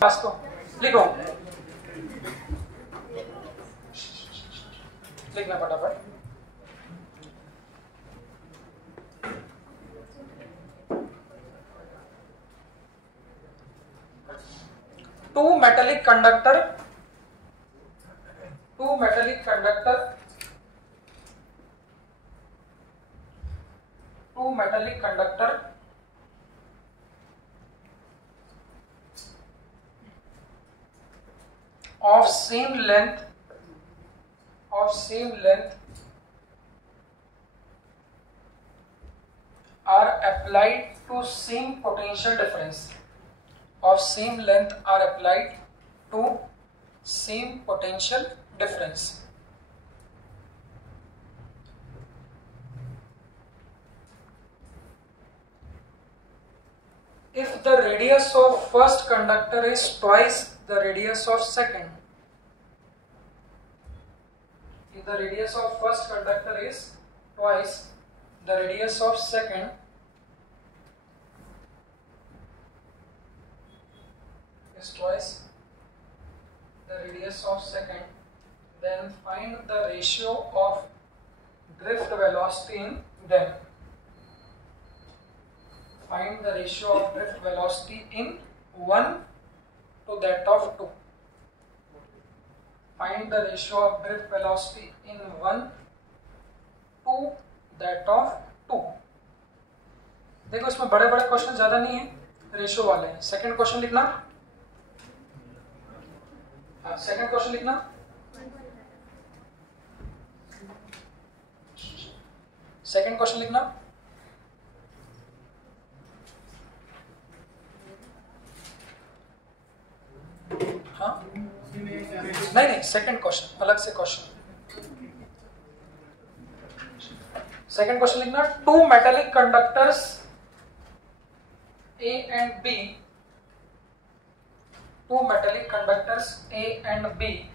पास को लिखो, लिखना फटाफट। Two metallic conductor of same length are applied to same potential difference. Of same length are applied to same potential difference. If the radius of first conductor is twice the radius of second, if the radius of first conductor is twice the radius of second, then find the ratio of drift velocity in them. Find the ratio of drift velocity in 1 to that of 2. Find the ratio of drift velocity in 1 to that of 2. देखो इसमें बड़े बड़े question ज्यादा नहीं है, ratio वाले हैं। Second question लिखना, सेकंड क्वेश्चन लिखना। सेकंड क्वेश्चन लिखना। हाँ नहीं, सेकंड क्वेश्चन अलग से क्वेश्चन। सेकंड क्वेश्चन लिखना, two metallic conductors A and B, two metallic conductors A and B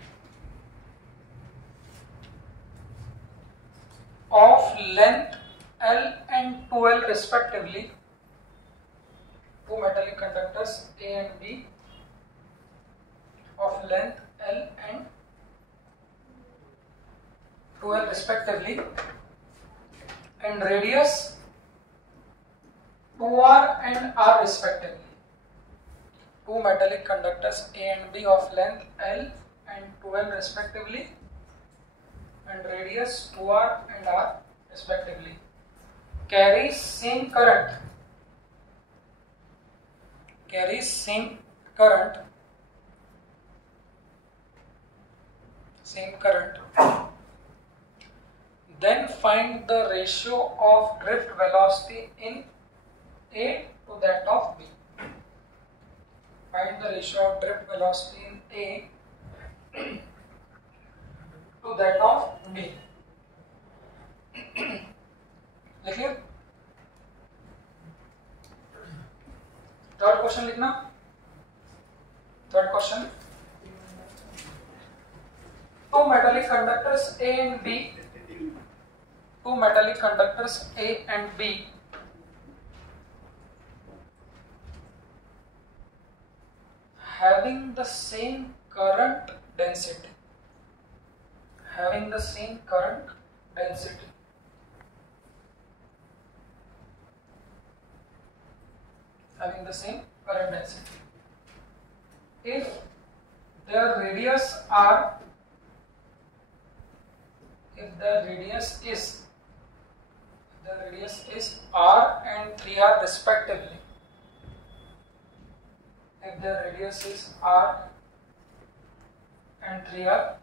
of length L and 2L respectively, two metallic conductors A and B of length L and 2L respectively and radius 2R and R respectively. Two metallic conductors A and B of length L and 2L respectively and radius 2R and R respectively carries same current. Then find the ratio of drift velocity in A to that of B. Find the ratio of drift velocity in A to that of B. लिखिए। Third question लिखना। Third question, two metallic conductors A and B, two metallic conductors A and B having the same current density, if their radius is R and 3R respectively, if the radius is R and 3R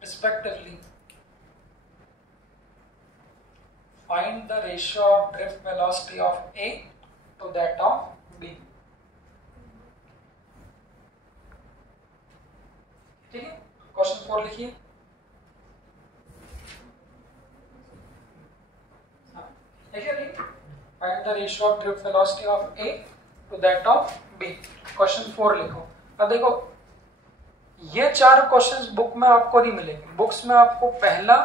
respectively, find the ratio of drift velocity of A to that of B. ठीक है, question 4 लिखिए। Find the ratio of drift velocity of A to that of B. Question 4 लिखो। अब देखो ये चार questions book में आपको नहीं मिलेंगे। बुक्स में आपको पहला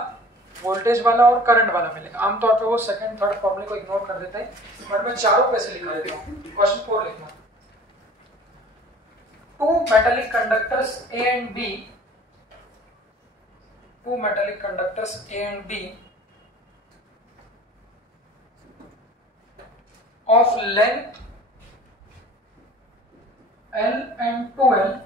वोल्टेज वाला और करंट वाला मिलेगा। आमतौर पे वो सेकंड थर्ड फॉर्मूले को इग्नोर कर देते हैं, बट मैं चारों पे से लिखा देता हूँ। क्वेश्चन 4 लिखना, to two metallic conductors A and B, two metallic conductors A and B of length L and 2L,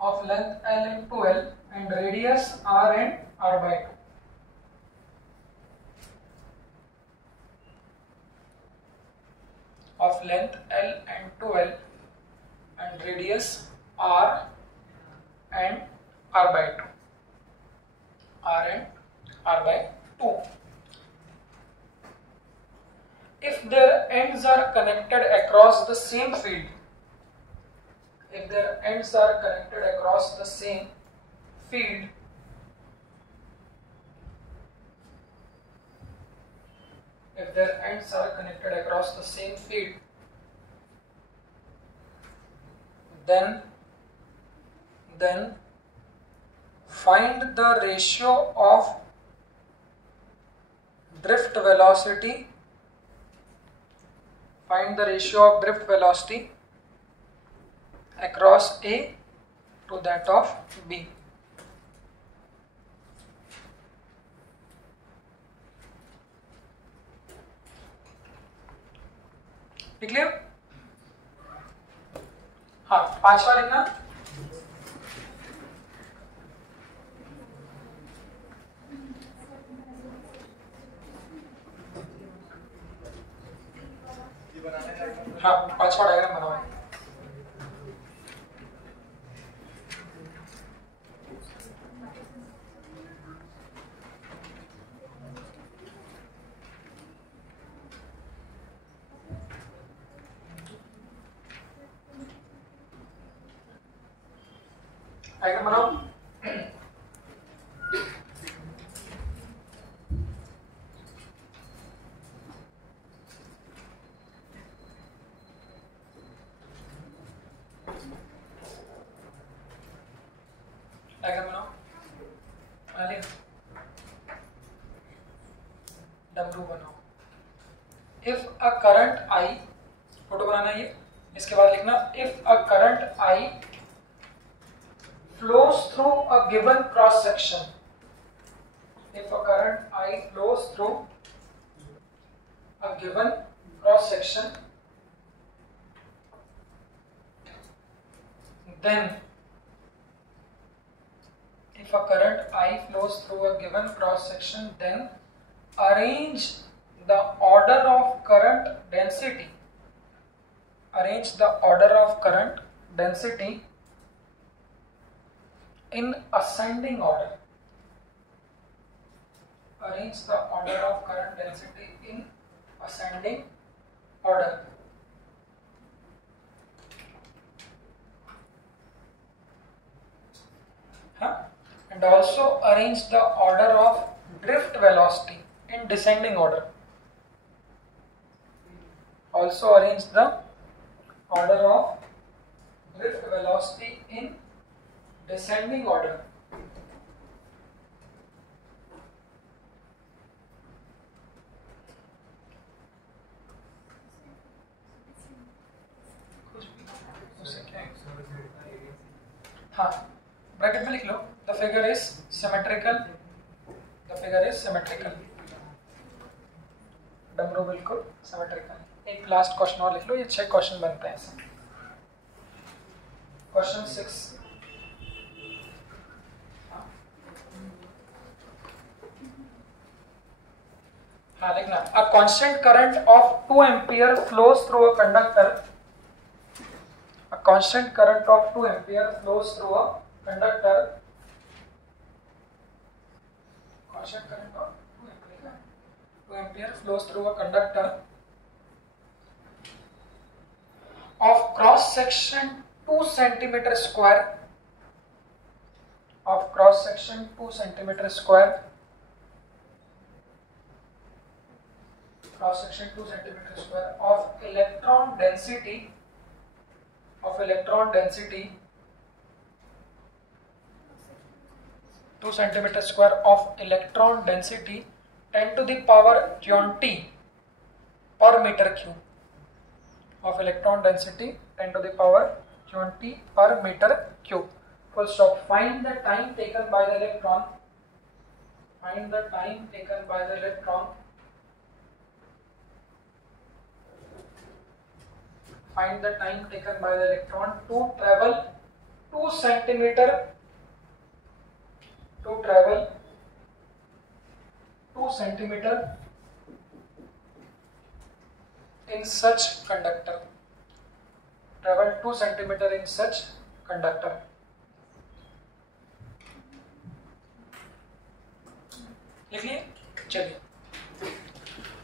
of length L and 2L and radius R and R by 2. Of length L and 2L and radius R and R by 2. R and R by 2. If their ends are connected across the same field, if their ends are connected across the same field, if their ends are connected across the same field, then find the ratio of drift velocity, find the ratio of drift velocity across A to that of B. Clear? हाँ, पांचवा लिखना। हाँ, पांचवा diagram बनाओ। Diagram बनाओ। Diagram बनाओ। W बनाओ। If a current I, photo बनाना है ये, इसके बाद लिखना if a current I flows through a given cross section, if a current I flows through a given cross section, then if a current I flows through a given cross section, then arrange the order of current density, arrange the order of current density in ascending order. Arrange the order of current density in ascending order. And also arrange the order of drift velocity in descending order. Also arrange the order of drift velocity in descending order. हाँ, bracket में लिख लो the figure is symmetrical, the figure is symmetrical, डमरू बिल्कुल symmetrical. एक last question और लिख लो, ये 6 क्वेश्चन बनते हैं ऐसे। क्वेश्चन 6, हाँ लिखना, a constant current of 2 ampere flows through a conductor, a constant current of 2 ampere flows through a conductor, constant current of 2 ampere flows through a conductor of cross section 2 centimeter square, of cross section 2 centimeter square, cross section 2 centimeter square of electron density, of electron density 2 centimeter square of electron density 10 to the power 20 per meter cube, of electron density 10 to the power 20 per meter cube. Full stop. Find the time taken by the electron. Find the time taken by the electron. Find the time taken by the electron to travel 2 centimeter. To travel 2 centimeter in such conductor. Travel 2 centimeter in such conductor. लिखिए। चलिए,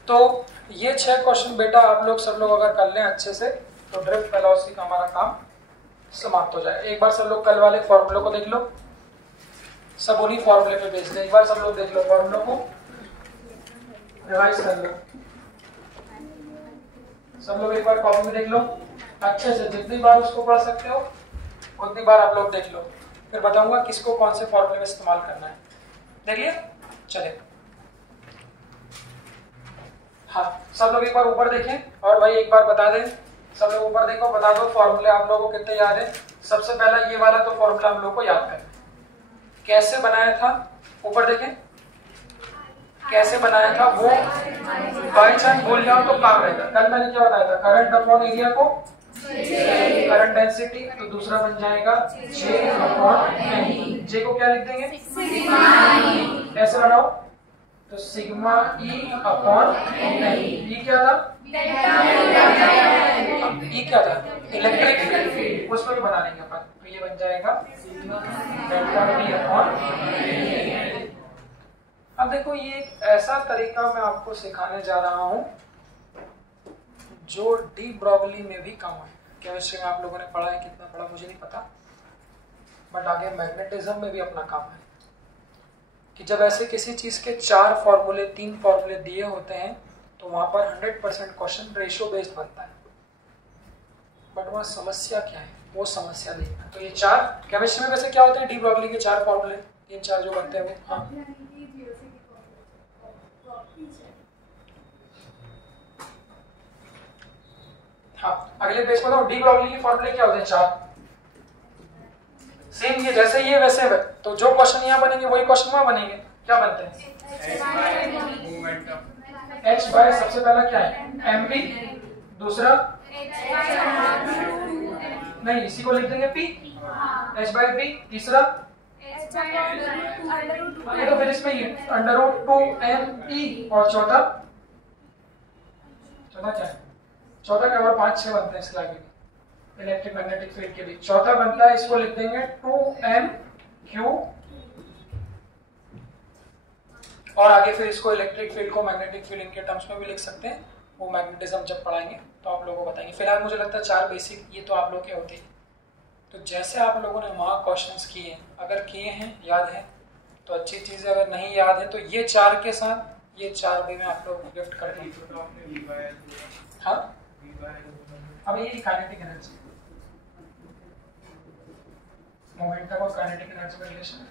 तो ये 6 question बेटा आप लोग सब लोग अगर कर लें अच्छे से तो ड्रिफ्ट वेलोसिटी का हमारा काम समाप्त हो जाए। एक बार सब लोग कल वाले फॉर्मूले को देख लो, सब उन्हीं फॉर्मूले पे बेस्ड है। एक बार सब लोग देख लो, फॉर्मूले को रिवाइज कर लो। सब लोग एक बार कॉपी में देख लो अच्छे से, जितनी बार उसको पढ़ सकते हो उतनी बार आप लोग देख लो, फिर बताऊंगा किसको कौन से फॉर्मूले में इस्तेमाल करना है। देख लिया? चले, हाँ सब लोग एक बार ऊपर देखें और भाई एक बार बता दें, सब लोग ऊपर देखो, बता दो फॉर्मूले आप लोगों को कितने याद है। सबसे पहला ये वाला तो फॉर्मूला हम लोग को याद करना है। कैसे बनाया था, ऊपर देखें कैसे बनाया था, वो बाई चांस भूल जाओ तो काम रहेगा। कल मैंने क्या बताया था, करंट अपॉन एरिया को करंट डेंसिटी, तो दूसरा बन जाएगा J अपॉन N। J को क्या लिख देंगे, कैसे बनाओ, तो sigma E upon N। E क्या था, E क्या था, इलेक्ट्रिक फील्ड, उसको भी बना लेंगे अपन, तो ये बन जाएगा डेल्टा T अपॉन। अब देखो ये एक ऐसा तरीका मैं आपको सिखाने जा रहा हूं जो डी ब्रॉगली में भी काम है। केमिस्ट्री में आप लोगों ने पढ़ा है, कितना पढ़ा मुझे नहीं पता, बट आगे मैग्नेटिज्म में भी अपना काम है कि जब ऐसे किसी चीज के 4 फॉर्मूले 3 फॉर्मूले दिए होते हैं तो वहां पर 100% क्वेश्चन रेशियो बेस्ड बनता है। बट वह समस्या क्या है, वो समस्या देखना। तो ये 4 केमिस्ट्री में वैसे क्या होते हैं, डी ब्रॉगली के 4 फॉर्मूले 3-4 जो बनते हैं वो, हाँ हाँ अगले पेज पर डी ब्रॉगली के फॉर्मूले क्या होते हैं, 4 सेम ये जैसे ये वैसे है। तो जो क्वेश्चन यहाँ बनेंगे वही क्वेश्चन वहां बनेंगे। क्या बनते हैं, h बाय सबसे पहला क्या है mv, दूसरा नहीं इसी को लिख देंगे p, h बाय p, तीसरा ये तो फिर इसमें ये √2me, और चौथा क्या है, चौथा क्या और 5-6 बनते हैं इसके आगे इलेक्ट्रिक मैग्नेटिक फील्ड के भी। चौथा बनता है, इसको लिख देंगे 2m3, और आगे फिर इसको इलेक्ट्रिक फील्ड को मैग्नेटिक फील्ड इनके टर्म्स में भी लिख सकते हैं, वो मैग्नेटिज्म जब पढ़ाएंगे तो आप लोगों को बताएंगे। फिलहाल मुझे लगता है 4 बेसिक ये तो आप लोग के होते हैं। तो जैसे आप लोगों ने वहाँ क्वेश्चंस किए, अगर किए हैं याद है तो अच्छी चीज़ है, अगर नहीं याद है तो ये 4 के साथ ये 4 भी में आप लोग गिफ्ट कर देंगे। हाँ अब ये काइनेटिक एनर्जी, मोमेंटम और काइनेटिक एनर्जी का रिलेशन,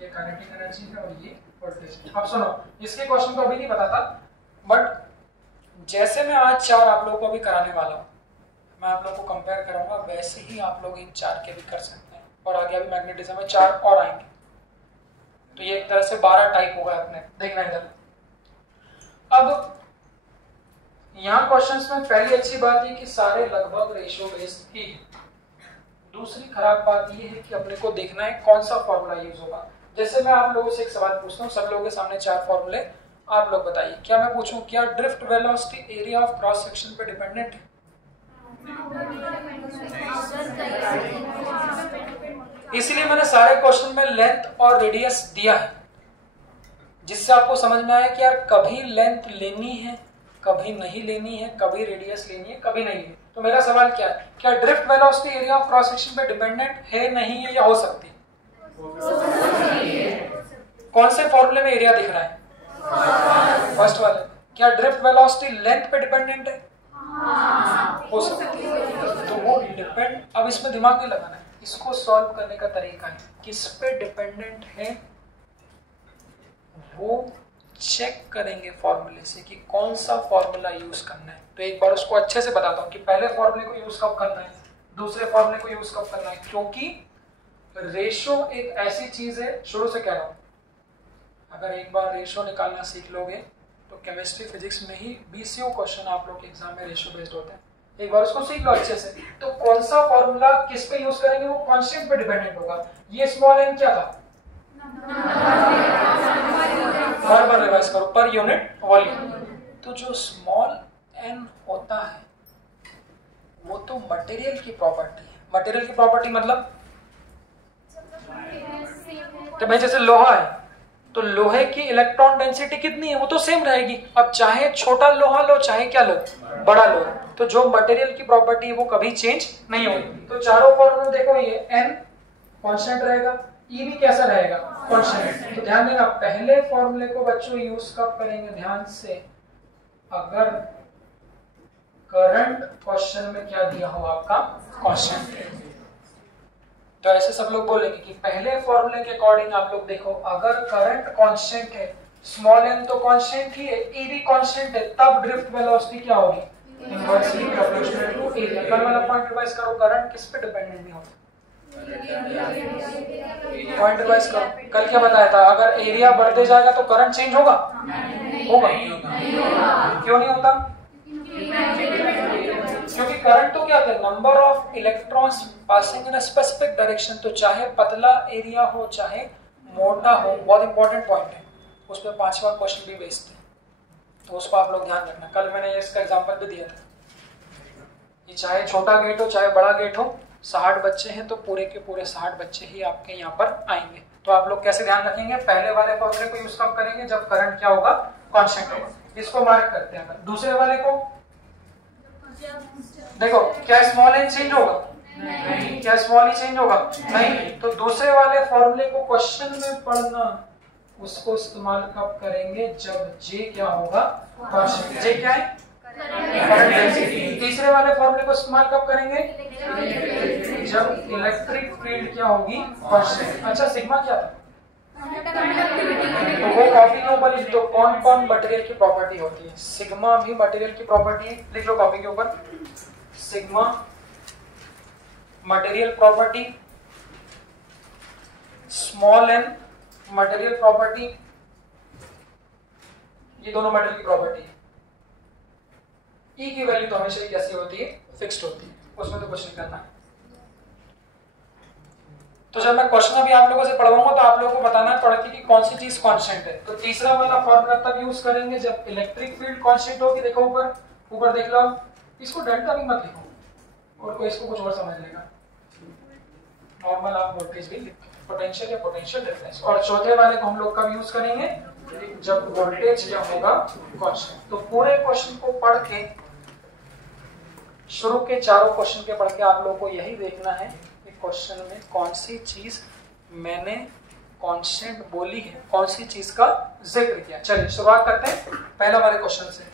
ये काइनेटिक एनर्जी है और ये वोल्टेज है। अब सुनो, इसके क्वेश्चन को अभी नहीं पता था, बट जैसे मैं आज 4 आप लोगों को भी कराने वाला हूँ, मैं आप लोगों को कंपेयर करूंगा, वैसे ही आप लोग इन 4 के भी कर सकते हैं। और आगे अभी मैग्नेटिज्म में 4 और आएंगे, तो ये एक तरह से 12 टाइप होगा अपने, देखना इधर। अब यहाँ क्वेश्चंस में पहली अच्छी बात ये कि सारे लगभग रेशियो बेस्ड ही है। दूसरी खराब बात ये है कि अपने को देखना है कौन सा फॉर्मूला यूज होगा। जैसे मैं आप लोगों से एक सवाल पूछता हूँ, सब लोगों के सामने 4 फॉर्मूले, आप लोग बताइए। क्या मैं पूछूं, क्या drift velocity area of cross section पे डिपेंडेंट है? इसलिए मैंने सारे क्वेश्चन में लेंथ और रेडियस दिया है, जिससे आपको समझ में आया कि यार कभी लेंथ लेनी है, कभी नहीं लेनी है, कभी रेडियस लेनी है, कभी नहीं लेनी। तो मेरा सवाल क्या है, क्या drift velocity area of cross section पे डिपेंडेंट है, नहीं है, या हो सकती है? कौन से फॉर्मूले में एरिया दिख रहा है? फर्स्ट वाले। क्या ड्रिफ्ट वेलोसिटी लेंथ पे डिपेंडेंट है? हो सकती है। तो वो डिपेंड, अब इसमें दिमाग नहीं लगाना है, इसको सॉल्व करने का तरीका है, किस पे डिपेंडेंट है वो चेक करेंगे फॉर्मूले से कि कौन सा फॉर्मूला यूज करना है। तो एक बार उसको अच्छे से बताता हूँ कि पहले फॉर्मूले को यूज कब करना है, दूसरे फॉर्मूले को यूज कब करना है, क्योंकि रेशो एक ऐसी चीज है, शुरू से कह रहा हूँ, अगर एक बार रेशो निकालना सीख लोगे तो केमिस्ट्री फिजिक्स में ही 20 क्वेश्चन आप लोग के एग्जाम में रेशो बेस्ड होते हैं। एक बार उसको सीख लो अच्छे से। तो कौन सा फॉर्मूला किस पे यूज करेंगे वो कांस्टेंट पे डिपेंडेंट होगा। ये स्मॉल एन क्या था, बार रिवाइज करो, पर यूनिट वॉल्यूम। तो जो स्मॉल एन होता है वो तो मटेरियल की प्रॉपर्टी है। मटेरियल की प्रॉपर्टी मतलब तो भाई जैसे लोहा है तो लोहे की इलेक्ट्रॉन डेंसिटी कितनी है, वो तो सेम रहेगी। अब चाहे छोटा लोहा लो चाहे क्या लो, बड़ा लो, तो जो मटेरियल की प्रॉपर्टी है वो कभी चेंज नहीं होगी। तो चारों फॉर्मूले देखो, ये n कांस्टेंट रहेगा, E भी कैसा रहेगा, कांस्टेंट। तो ध्यान देना पहले फॉर्मूले को बच्चों यूज कब करेंगे, ध्यान से, अगर करंट क्वेश्चन में क्या दिया हो आपका, कांस्टेंट। तो ऐसे सब लोग बोलेंगे कि पहले फॉर्मूले के अकॉर्डिंग आप लोग देखो, अगर करंट कांस्टेंट है, स्मॉल n तो कांस्टेंट ही है, E भी कांस्टेंट है, तब ड्रिफ्ट वेलोसिटी क्या होगी, इनवर्सली प्रोपोर्शनल टू एरिया। कल वाला पॉइंट रिवाइज करो, करंट किस पे डिपेंडेंट नहीं होता, पॉइंट रिवाइज करो। कल क्या बताया था, अगर एरिया बढ़ते जाएगा तो करंट चेंज होगा, होगा, क्यों नहीं होता, क्योंकि करंट तो क्या है, number of electrons passing in a specific direction. तो चाहे पतला एरिया हो चाहे मोटा हो, बहुत इंपॉर्टेंट पॉइंट है, उस पर 5वां क्वेश्चन भी बेस्ड है, तो उसको आप लोग ध्यान रखना। कल मैंने इसका एग्जांपल भी दिया था कि चाहे छोटा गेट हो चाहे बड़ा गेट हो, 60 बच्चे हैं तो पूरे के पूरे 60 बच्चे ही आपके यहाँ पर आएंगे। तो आप लोग कैसे ध्यान रखेंगे, पहले वाले फॉर्मूले को यूज कब करेंगे, जब करंट क्या होगा, कांस्टेंट होगा। इसको मार्क करते हैं। दूसरे वाले को देखो, क्या स्मॉल एन चेंज होगा, नहीं। क्या स्मॉल ई चेंज होगा, नहीं। तो दूसरे वाले फॉर्मूले को क्वेश्चन में पढ़ना, उसको इस्तेमाल कब करेंगे, जब जे क्या होगा, कांस्टेंट। जे क्या है, करंट डेंसिटी। तीसरे वाले फॉर्मूले को इस्तेमाल कब करेंगे, जब इलेक्ट्रिक फील्ड क्या होगी, कांस्टेंट। अच्छा, सिग्मा क्या था, तो वो कॉपी के ऊपर लिख दो, कौन कौन मटेरियल की प्रॉपर्टी होती है। सिग्मा भी मटेरियल की प्रॉपर्टी है, लिख लो कॉपी के ऊपर, sigma material property, small n material property, ये दोनों मटेरियल की प्रॉपर्टी है। ई की वैल्यू तो हमेशा ही कैसी होती है, फिक्स्ड होती है, उसमें तो कुछ नहीं करना है। तो जब मैं क्वेश्चन अभी आप लोगों से पढ़वाऊंगा तो आप लोगों को बताना पड़ेगा कि कौन सी चीज कांस्टेंट है। तो तीसरा वाला फॉर्मूला तब यूज करेंगे जब इलेक्ट्रिक फील्ड कांस्टेंट होगी। देखो ऊपर, ऊपर देख लो, इसको डेल्टा भी मत लिखो और कोई इसको कुछ और समझ लेगा, नॉर्मल आप वोल्टेज भी लिखो, पोटेंशियल या पोटेंशियल डिफरेंस। और चौथे वाले को हम लोग कब यूज करेंगे, जब वोल्टेज क्या होगा, कांस्टेंट। तो पूरे क्वेश्चन को पढ़ के, शुरू के चारों क्वेश्चन के पढ़ के आप लोगों को यही देखना है कि क्वेश्चन में कौन सी चीज मैंने कांस्टेंट बोली है, कौन सी चीज का जिक्र किया। चलिए शुरुआत करते हैं पहला वाले क्वेश्चन से।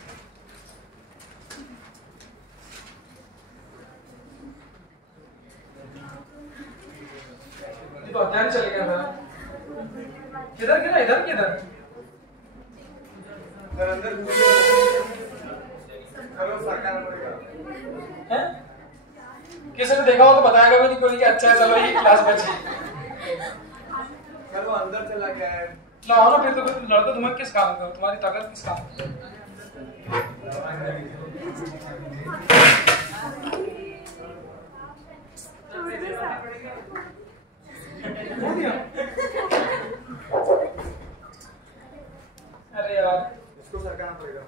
तो अध्ययन चले गया था, किधर गिरा, इधर किधर, किसी ने देखा हो तो बताएगा भी नहीं कोई कि अच्छा है, चलो ये क्लास बची। वो अंदर चला गया है। लाओ ना, फिर तो लड़का तुम्हें किस काम का, तुम्हारी ताकत किस काम की। अरे यार, इसको सरकाना पड़ेगा।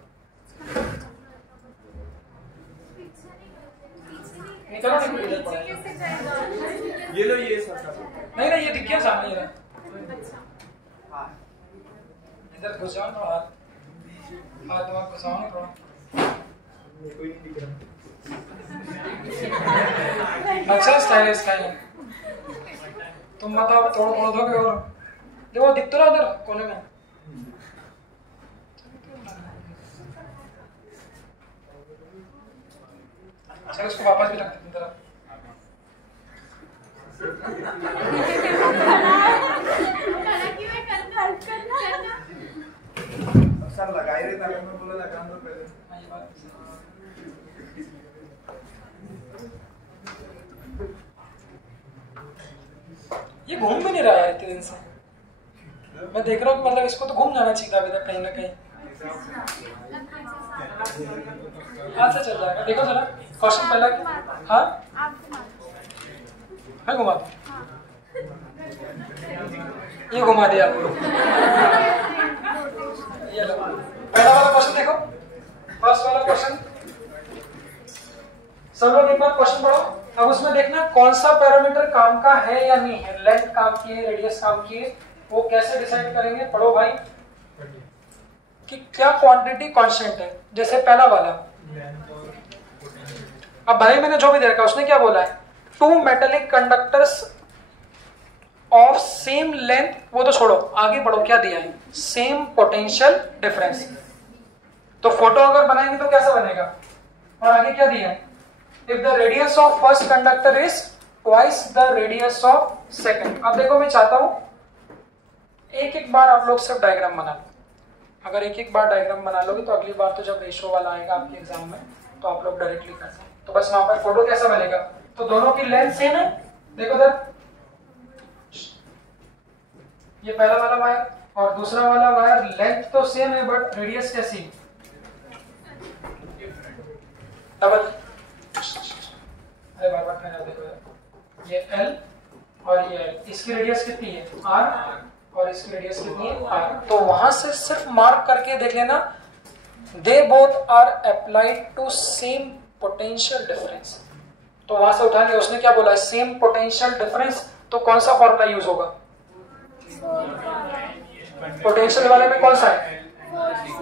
निकलो निकलो, ये लो, ये सरका। नहीं नहीं, ये दिख गया सामने ये रहा। इधर घुस जाओ ना, हाथ वहां घुसाओ ना थोड़ा। कोई नहीं दिख रहा। अच्छा स्टाइल है इसका, ये तुम बताओ, थोड़ा थोड़ा दोगे और देखो, दिख तो रहा उधर कोने में। चलो इसको वापस भी रख देते हैं। सर लगा ही रहता है, मैं बोला लगा दो पहले। ये बात ये घूम भी नहीं रहा है इतने दिन से। मैं देख रहा हूँ मतलब इसको तो घूम जाना चाहिए था अभी तक कहीं ना कहीं। हाथ से चल जाएगा। देखो जरा क्वेश्चन पहला। हाँ मैं घुमा दूँ, ये घुमा दिया आपको। ये लो पहला वाला क्वेश्चन देखो, फर्स्ट वाला क्वेश्चन। सब लोग एक बार क्वेश्चन पढ़ो। अब उसमें देखना कौन सा पैरामीटर काम का है या नहीं है। लेंथ काम की है, रेडियस काम की है, वो कैसे डिसाइड करेंगे। पढ़ो भाई कि क्या क्वांटिटी कांस्टेंट है। जैसे पहला वाला, अब भाई मैंने जो भी दे रखा उसने क्या बोला है, two metallic conductors of same length, वो तो छोड़ो, आगे बढ़ो। क्या दिया है, सेम पोटेंशियल डिफरेंस। तो फोटो अगर बनाएंगे तो कैसा बनेगा, और आगे क्या दिया है, if the radius of first conductor is twice the radius of second. अब देखो मैं चाहता हूं एक एक बार आप लोग सिर्फ डायग्राम बना लो। अगर एक एक बार डायग्राम बना लोगे तो अगली बार तो जब रेशो वाला आएगा आपके एग्जाम में तो आप लोग डायरेक्टली कर सकते। तो बस वहां पर फोटो कैसा बनेगा, तो दोनों की लेंथ सेम है। देखो इधर ये पहला वाला वायर और दूसरा वाला वायर लेंथ तो सेम है बट रेडियस कैसी, डबल। अरे बार बार कहना, देखो ये L और ये L, इसकी रेडियस कितनी है R और इसकी रेडियस कितनी है R। तो वहां से सिर्फ मार्क करके देख लेना, they both are applied to same potential difference. तो वहां से उठा लिया, उसने क्या बोला, सेम पोटेंशियल डिफरेंस। तो कौन सा फॉर्मूला यूज होगा, पोटेंशियल वाले में कौन सा है,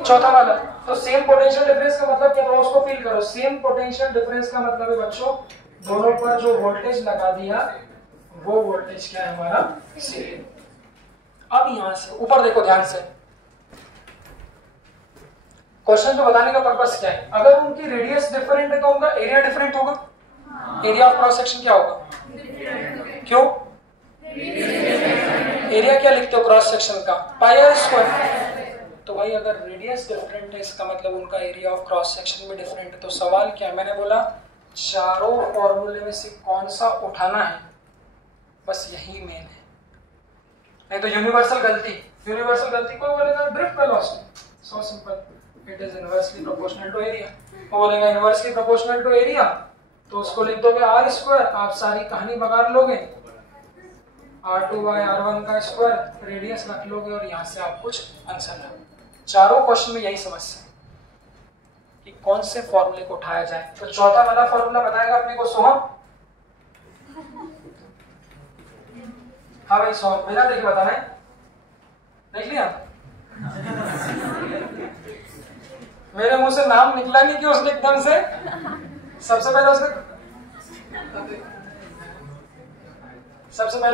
चौथा वाला। तो सेम पोटेंशियल डिफरेंस का मतलब क्या, तो उसको फील करो। सेम पोटेंशियल डिफरेंस का मतलब है बच्चों दोनों पर जो वोल्टेज लगा दिया वो वोल्टेज क्या है हमारा, सेम। अब यहां से ऊपर देखो ध्यान से, क्वेश्चन को बताने का पर्पस क्या है। अगर उनकी रेडियस डिफरेंट है तो उनका एरिया डिफरेंट होगा, एरिया ऑफ क्रॉस सेक्शन क्या होगा, क्यों, एरिया क्या लिखते हो क्रॉस सेक्शन का, पाई आर स्क्वायर। तो भाई अगर रेडियस डिफरेंट है इसका मतलब उनका एरिया ऑफ क्रॉस सेक्शन भी डिफरेंट है। तो सवाल क्या, मैंने बोला चारों फॉर्मूले में से कौन सा उठाना है, बस यही मेन है। नहीं तो यूनिवर्सल गलती कोई बोलेगा drift velocity, so simple, it is inversely proportional to area. वो बोलेगा इनवर्सली प्रोपोर्शनल टू एरिया तो उसको लिख दोगे आर स्क्वायर, आप सारी कहानी बगाड़ लोगे, R2 बाय R1 का स्क्वायर, रेडियस रख लोगे और यहां से आप कुछ आंसर लो। चारों क्वेश्चन में यही समस्या है कि कौन से फॉर्मूले को उठाया जाए। तो चौथा वाला फॉर्मूला बताएगा अपने को सोहम। हाँ भाई सोहम, बिना देखे बताना है, देख लिया। मेरे मुंह से नाम निकला नहीं कि उसने एकदम से सबसे पहले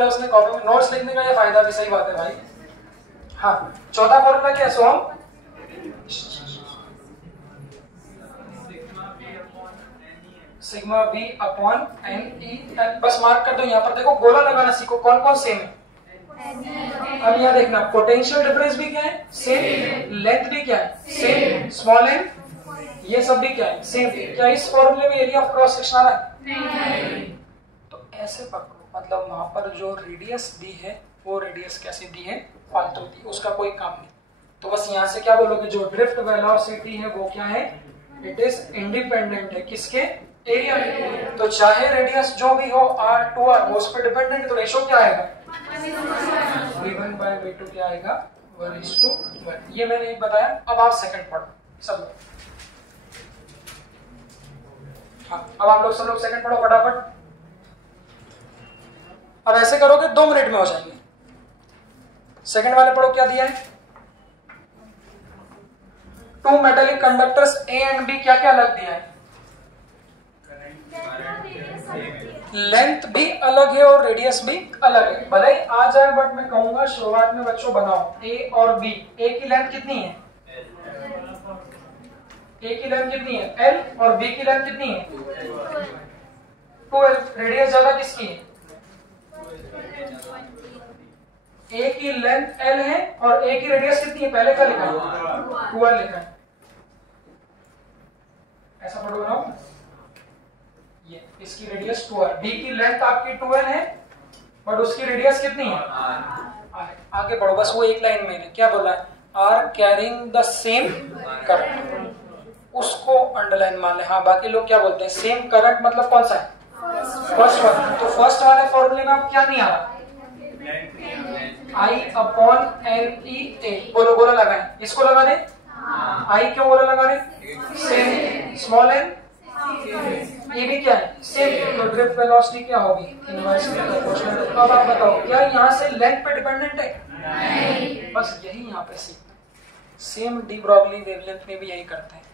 उसने कॉपी में नोट्स लिखने का ये फायदा भी, सही बात है भाई। हाँ चौथा फॉर्मूला क्या है Soham, sigma B upon N E. बस मार्क कर दो यहाँ पर, देखो गोला लगाना सीखो, कौन कौन सेम है। अब यहाँ देखना पोटेंशियल डिफरेंस भी क्या है, सेम, लेंथ भी क्या है, सेम, स्मॉल एन, ये सब भी क्या है, सेम। क्या इस फॉर्मूले में एरिया ऑफ क्रॉस सेक्शन आ रहा है, नहीं। तो ऐसे पकड़ो, मतलब वहां पर जो रेडियस दी है वो रेडियस कैसे दी है, फालतू दी, उसका कोई काम नहीं। तो बस यहाँ से क्या बोलोगे, जो ड्रिफ्ट वेलोसिटी है वो क्या है, इट इज इंडिपेंडेंट है किसके, एरिया में। तो चाहे रेडियस जो भी हो R2R वो उस पर डिपेंडेंट है, तो रेशो क्या आएगा, V1 by V2 क्या आएगा, 1:1। ये मैंने एक बताया। अब आप सेकंड पढ़ो सब लोग। हाँ अब आप लोग सब लोग सेकंड पढ़ो फटाफट। अब ऐसे करोगे 2 मिनट में हो जाएंगे। सेकंड वाले पढ़ो क्या दिया है, two metallic conductors A and B, क्या क्या अलग दिया है, लेंथ भी अलग है और रेडियस भी अलग है। भले ही आ जाए बट मैं कहूंगा शुरुआत में बच्चों बनाओ A और B। A की लेंथ कितनी है, A की लेंथ कितनी है L और B की लेंथ कितनी है 2L। रेडियस ज्यादा किसकी है, ए की लेंथ एल है और ए की रेडियस कितनी है, पहले क्या लिखा है, 12 लिखा है, ऐसा पढ़ो ना, ये इसकी रेडियस 12, डी की लेंथ आपकी 12 है और उसकी रेडियस कितनी है, आगे बढ़ो, बस वो एक लाइन में है, क्या बोला है, are carrying the same current, उसको अंडरलाइन मान ले। हाँ, बाकी लोग क्या बोलते हैं, सेम करंट मतलब कौन सा है, फर्स्ट वाला, तो फर्स्ट वाले फॉर्मूले में अब क्या नहीं आ रहा, I/N/E, बोलो बोलो लगाएं, इसको लगा दे, आई क्यों बोला लगा रहे, सेम, स्मॉल एन, ये भी क्या है, सेम, तो ड्रिफ्ट वेलोसिटी क्या होगी, इनवर्सली प्रोपोर्शनल। अब आप बताओ क्या यहाँ से लेंथ पे डिपेंडेंट है, नहीं, बस यही यहाँ पे सीखना है। सेम डी ब्रॉगली वेवलेंथ में भी यही करते हैं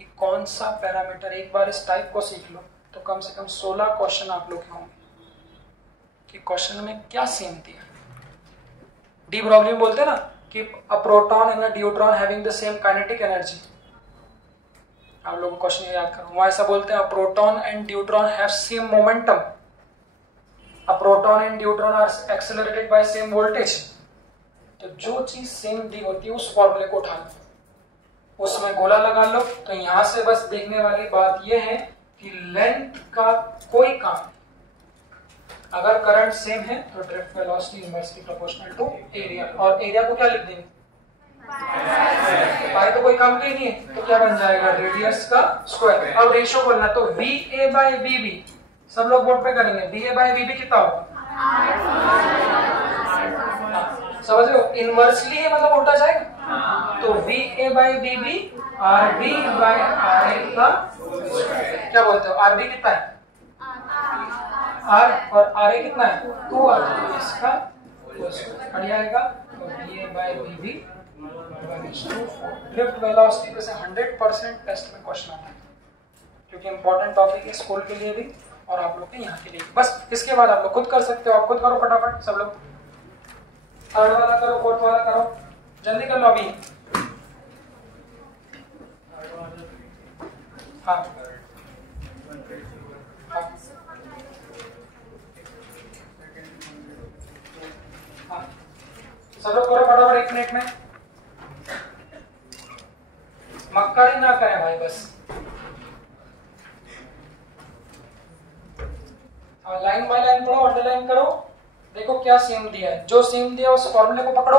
कि कौन सा पैरामीटर, एक बार इस टाइप को सीख लो तो कम से कम 16 क्वेश्चन आप लोग के होंगे कि क्वेश्चन में क्या सेम दिया। डी ब्रॉगली में बोलते हैं ना कि अ proton and a neutron having the same kinetic energy, आप लोगों को क्वेश्चन याद करो, वहां ऐसा बोलते हैं a proton and neutron have same momentum, a proton and neutron are accelerated by same voltage. तो जो चीज सेम दी होती है उस फॉर्मूले को उठा लो, उसमें गोला लगा लो। तो यहां से बस देखने वाली बात यह है कि लेंथ का कोई काम नहीं, अगर करंट सेम है तो drift velocity inversely proportional to area, और एरिया को क्या लिख देंगे, पाई, तो कोई काम का ही नहीं है, तो क्या बन जाएगा, रेडियस का स्क्वायर। अब रेशियो बोलना, तो VA/VB सब लोग बोर्ड पे करेंगे, VA/VB कितना होगा, समझ लो, इनवर्सली है मतलब उल्टा जाएगा, तो VA/VB RB/RA का क्या बोलते हो, RB कितना है, R और RA कितना है, 2R, इसका बढ़िया आएगा, तो VA/VB ड्रिफ्ट वेलोसिटी पे से 100% टेस्ट में क्वेश्चन आता है, क्योंकि इंपॉर्टेंट टॉपिक है स्कूल के लिए भी और आप लोग के यहाँ के लिए। बस इसके बाद आप लोग खुद कर सकते हो, आप खुद करो फटाफट, सब लोग थर्ड वाला करो, फोर्थ वाला करो, जल्दी कर लो अभी। हाँ सब लोग करो फटाफट 1 मिनट में, मक्कारी ना करें भाई, बस लाइन बाय लाइन पढ़ो, अंडरलाइन करो, देखो क्या सेम दिया है, जो सेम दिया उस फॉर्मूले को पकड़ो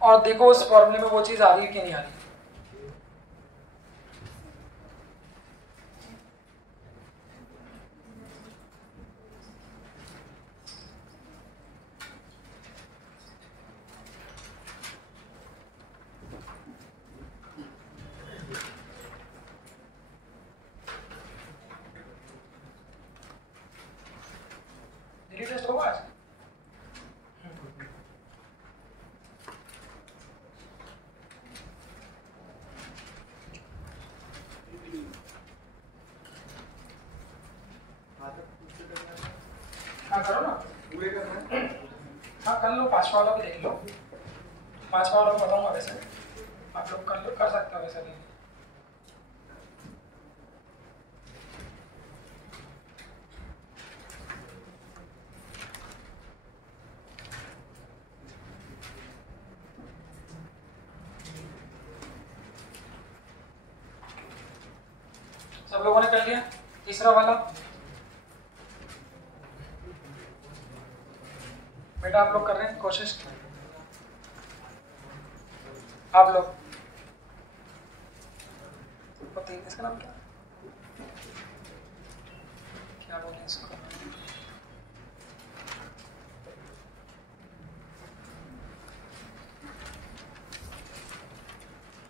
और देखो उस फॉर्मूले में वो चीज आ रही है कि नहीं आ रही। टेस्ट होगा आज, हाँ करो ना, हाँ कर लो, 5 वाला भी देख लो, 5 वाला को बताऊंगा, वैसे आप लोग कर लो, कर सकते हो वैसे भी। सब लोगों ने कर लिया, तीसरा वाला बेटा आप लोग कर रहे हैं कोशिश, आप लोग, इसका नाम क्या, क्या बोले इसको,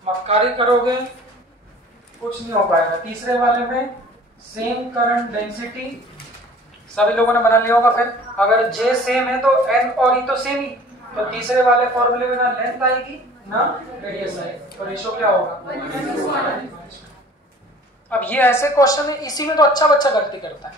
मक्कारी करोगे कुछ नहीं हो पाएगा। तीसरे वाले में सेम करंट डेंसिटी सभी लोगों ने बना लिया होगा। फिर अगर J सेम है तो N और E तो सेम ही, तो तीसरे वाले फॉर्मूले में ना लेंथ आएगी ना रेडियस आएगी, तो रेशियो क्या होगा। अब ये ऐसे क्वेश्चन है, इसी में तो अच्छा बच्चा गलती करता है।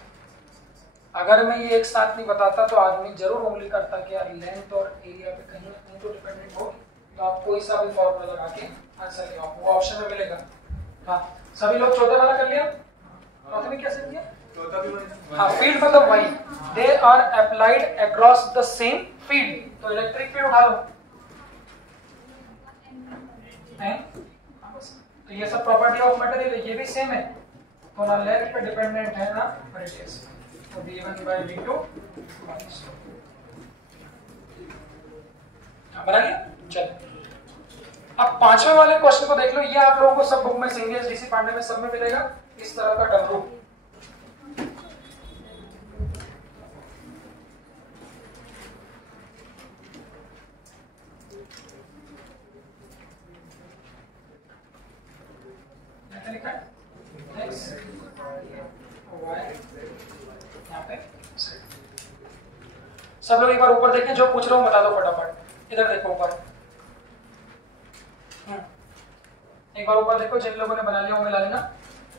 अगर मैं ये एक साथ नहीं बताता तो आदमी जरूर उंगली करता कि यार लेंथ और एरिया पे कहीं ना कहीं तो डिपेंडेंट होगी, तो आप कोई सा भी फॉर्मूला लगा के आंसर लगाओ, वो ऑप्शन में मिलेगा। हाँ सभी लोग चौथे वाला कर लिया, चौथे में कैसे किया, हाँ फील्ड मतलब वही, they are applied across the same field, तो इलेक्ट्रिक फील्ड उठा लो है। तो ये सब प्रॉपर्टी ऑफ मटेरियल है, ये भी सेम है, तो ना लेंथ पे डिपेंडेंट है ना रेडियस। तो v1 by v2 बना लिया। चलो अब पांचवें वाले क्वेश्चन को देख लो, ये आप लोगों को सब बुक में सीनियर डीसी पांडे में सब में मिलेगा इस तरह का डमरू। लिखा है x y, यहाँ पे सब लोग एक बार ऊपर देखें, जो पूछ रहा हूँ बता दो फटाफट। इधर देखो ऊपर, एक बार ऊपर देखो, जिन लोगों ने बना लिया वो मिला लेना।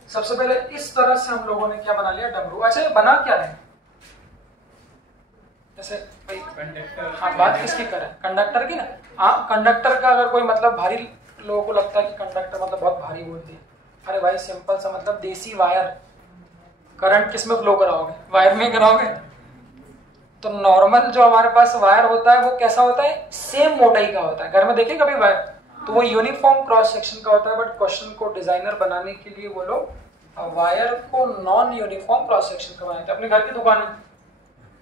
सबसे पहले इस तरह से हम लोगों ने क्या बना लिया, डमरू। अच्छा बना क्या रहे, जैसे भाई कंडक्टर, हाँ बात किसकी करें, कंडक्टर की ना। हाँ कंडक्टर का अगर कोई मतलब भारी लोगों को लगता है कि कंडक्टर मतलब बहुत भारी बोलती है, अरे भाई सिंपल सा मतलब देसी वायर। करंट किस में फ्लो कराओगे, वायर में कराओगे। तो नॉर्मल जो हमारे पास वायर होता है वो कैसा होता है, सेम मोटाई का होता है। घर में देखें कभी वायर, तो वो यूनिफॉर्म क्रॉस सेक्शन का होता है। बट क्वेश्चन को डिजाइनर बनाने के लिए वो लोग वायर को नॉन यूनिफॉर्म क्रॉस सेक्शन का बनाते हैं। अपने घर की दुकान है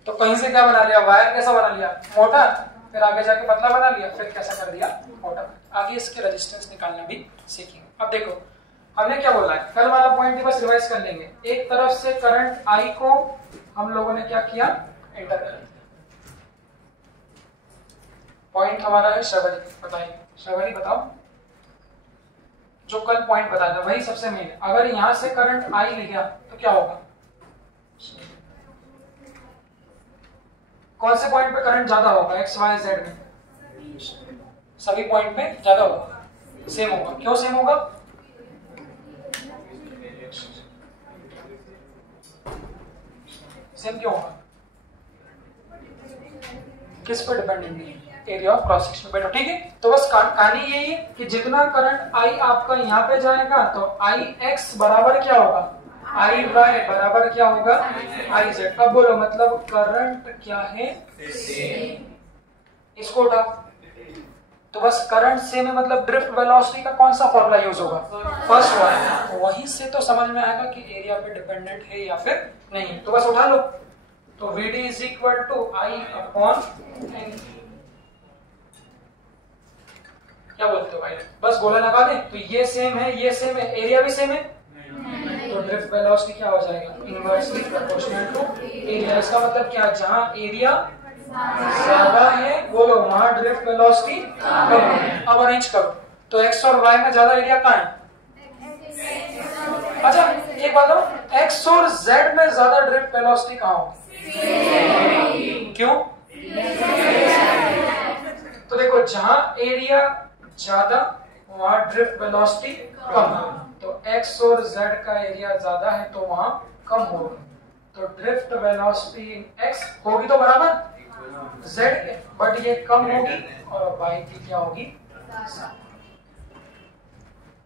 तो कहीं से क्या बना लिया, वायर कैसा बना लिया, मोटा, फिर आगे जाके पतला बना लिया, फिर कैसा कर दिया, मोटा। आगे इसके रेजिस्टेंस निकालना भी सीखेंगे। अब देखो हमने क्या बोला है, कल वाला पॉइंट ही बस रिवाइज कर लेंगे। एक तरफ से करंट आई को हम लोगों ने क्या किया, एंटर कर दिया। पॉइंट हमारा है श्रवणी, बताइए श्रवणी बताओ, जो कल पॉइंट बताया था वही सबसे मेन। अगर यहां से करंट आई लिखा तो क्या होगा, कौन से पॉइंट पे करंट ज्यादा होगा, एक्स वाई जेड में, सभी पॉइंट पे ज्यादा होगा, सेम होगा। क्यों सेम होगा, सेम क्यों होगा, किस पर डिपेंडेंट है, एरिया ऑफ क्रॉस सेक्शन। बेटा ठीक है, तो बस कहानी यही है कि जितना करंट आई आपका यहाँ पे जाएगा तो आई एक्स बराबर क्या होगा, आई वाई बराबर क्या होगा, आई जेड। अब बोलो मतलब करंट क्या है, इसको उठाओ। तो बस करंट सेम है, मतलब ड्रिफ्ट वेलोसिटी का कौन सा फॉर्मूला यूज होगा, फर्स्ट वन। वहीं से तो समझ में आएगा कि एरिया पे डिपेंडेंट है या फिर नहीं। तो बस उठा लो, तो VD is equal to I upon n. क्या बोलते हो भाई, बस गोला लगा दे। तो ये सेम है, ये सेम है, एरिया भी सेम है, तो ड्रिफ्ट वेलोसिटी क्या हो जाएगा, इनवर्सली प्रोपोर्शनल टू एरिया। इसका मतलब क्या, जहां एरिया ज्यादा है बोलो वहां ड्रिफ्ट वेलोसिटी कम है। अब अरेंज करो, तो एक्स और वाई में ज्यादा एरिया कहाँ है, अच्छा एक बात बताओ, एक्स और जेड में ज्यादा ड्रिफ्ट वेलोसिटी कहाँ हो, क्यों, तो देखो जहां एरिया ज्यादा वहां ड्रिफ्ट वेलोसिटी कम है। तो एक्स और जेड का एरिया ज्यादा है तो वहां कम होगा, तो ड्रिफ्ट वेलोसिटी इन एक्स होगी तो बराबर जेड के, बट ये कम होगी और वाई की क्या होगी,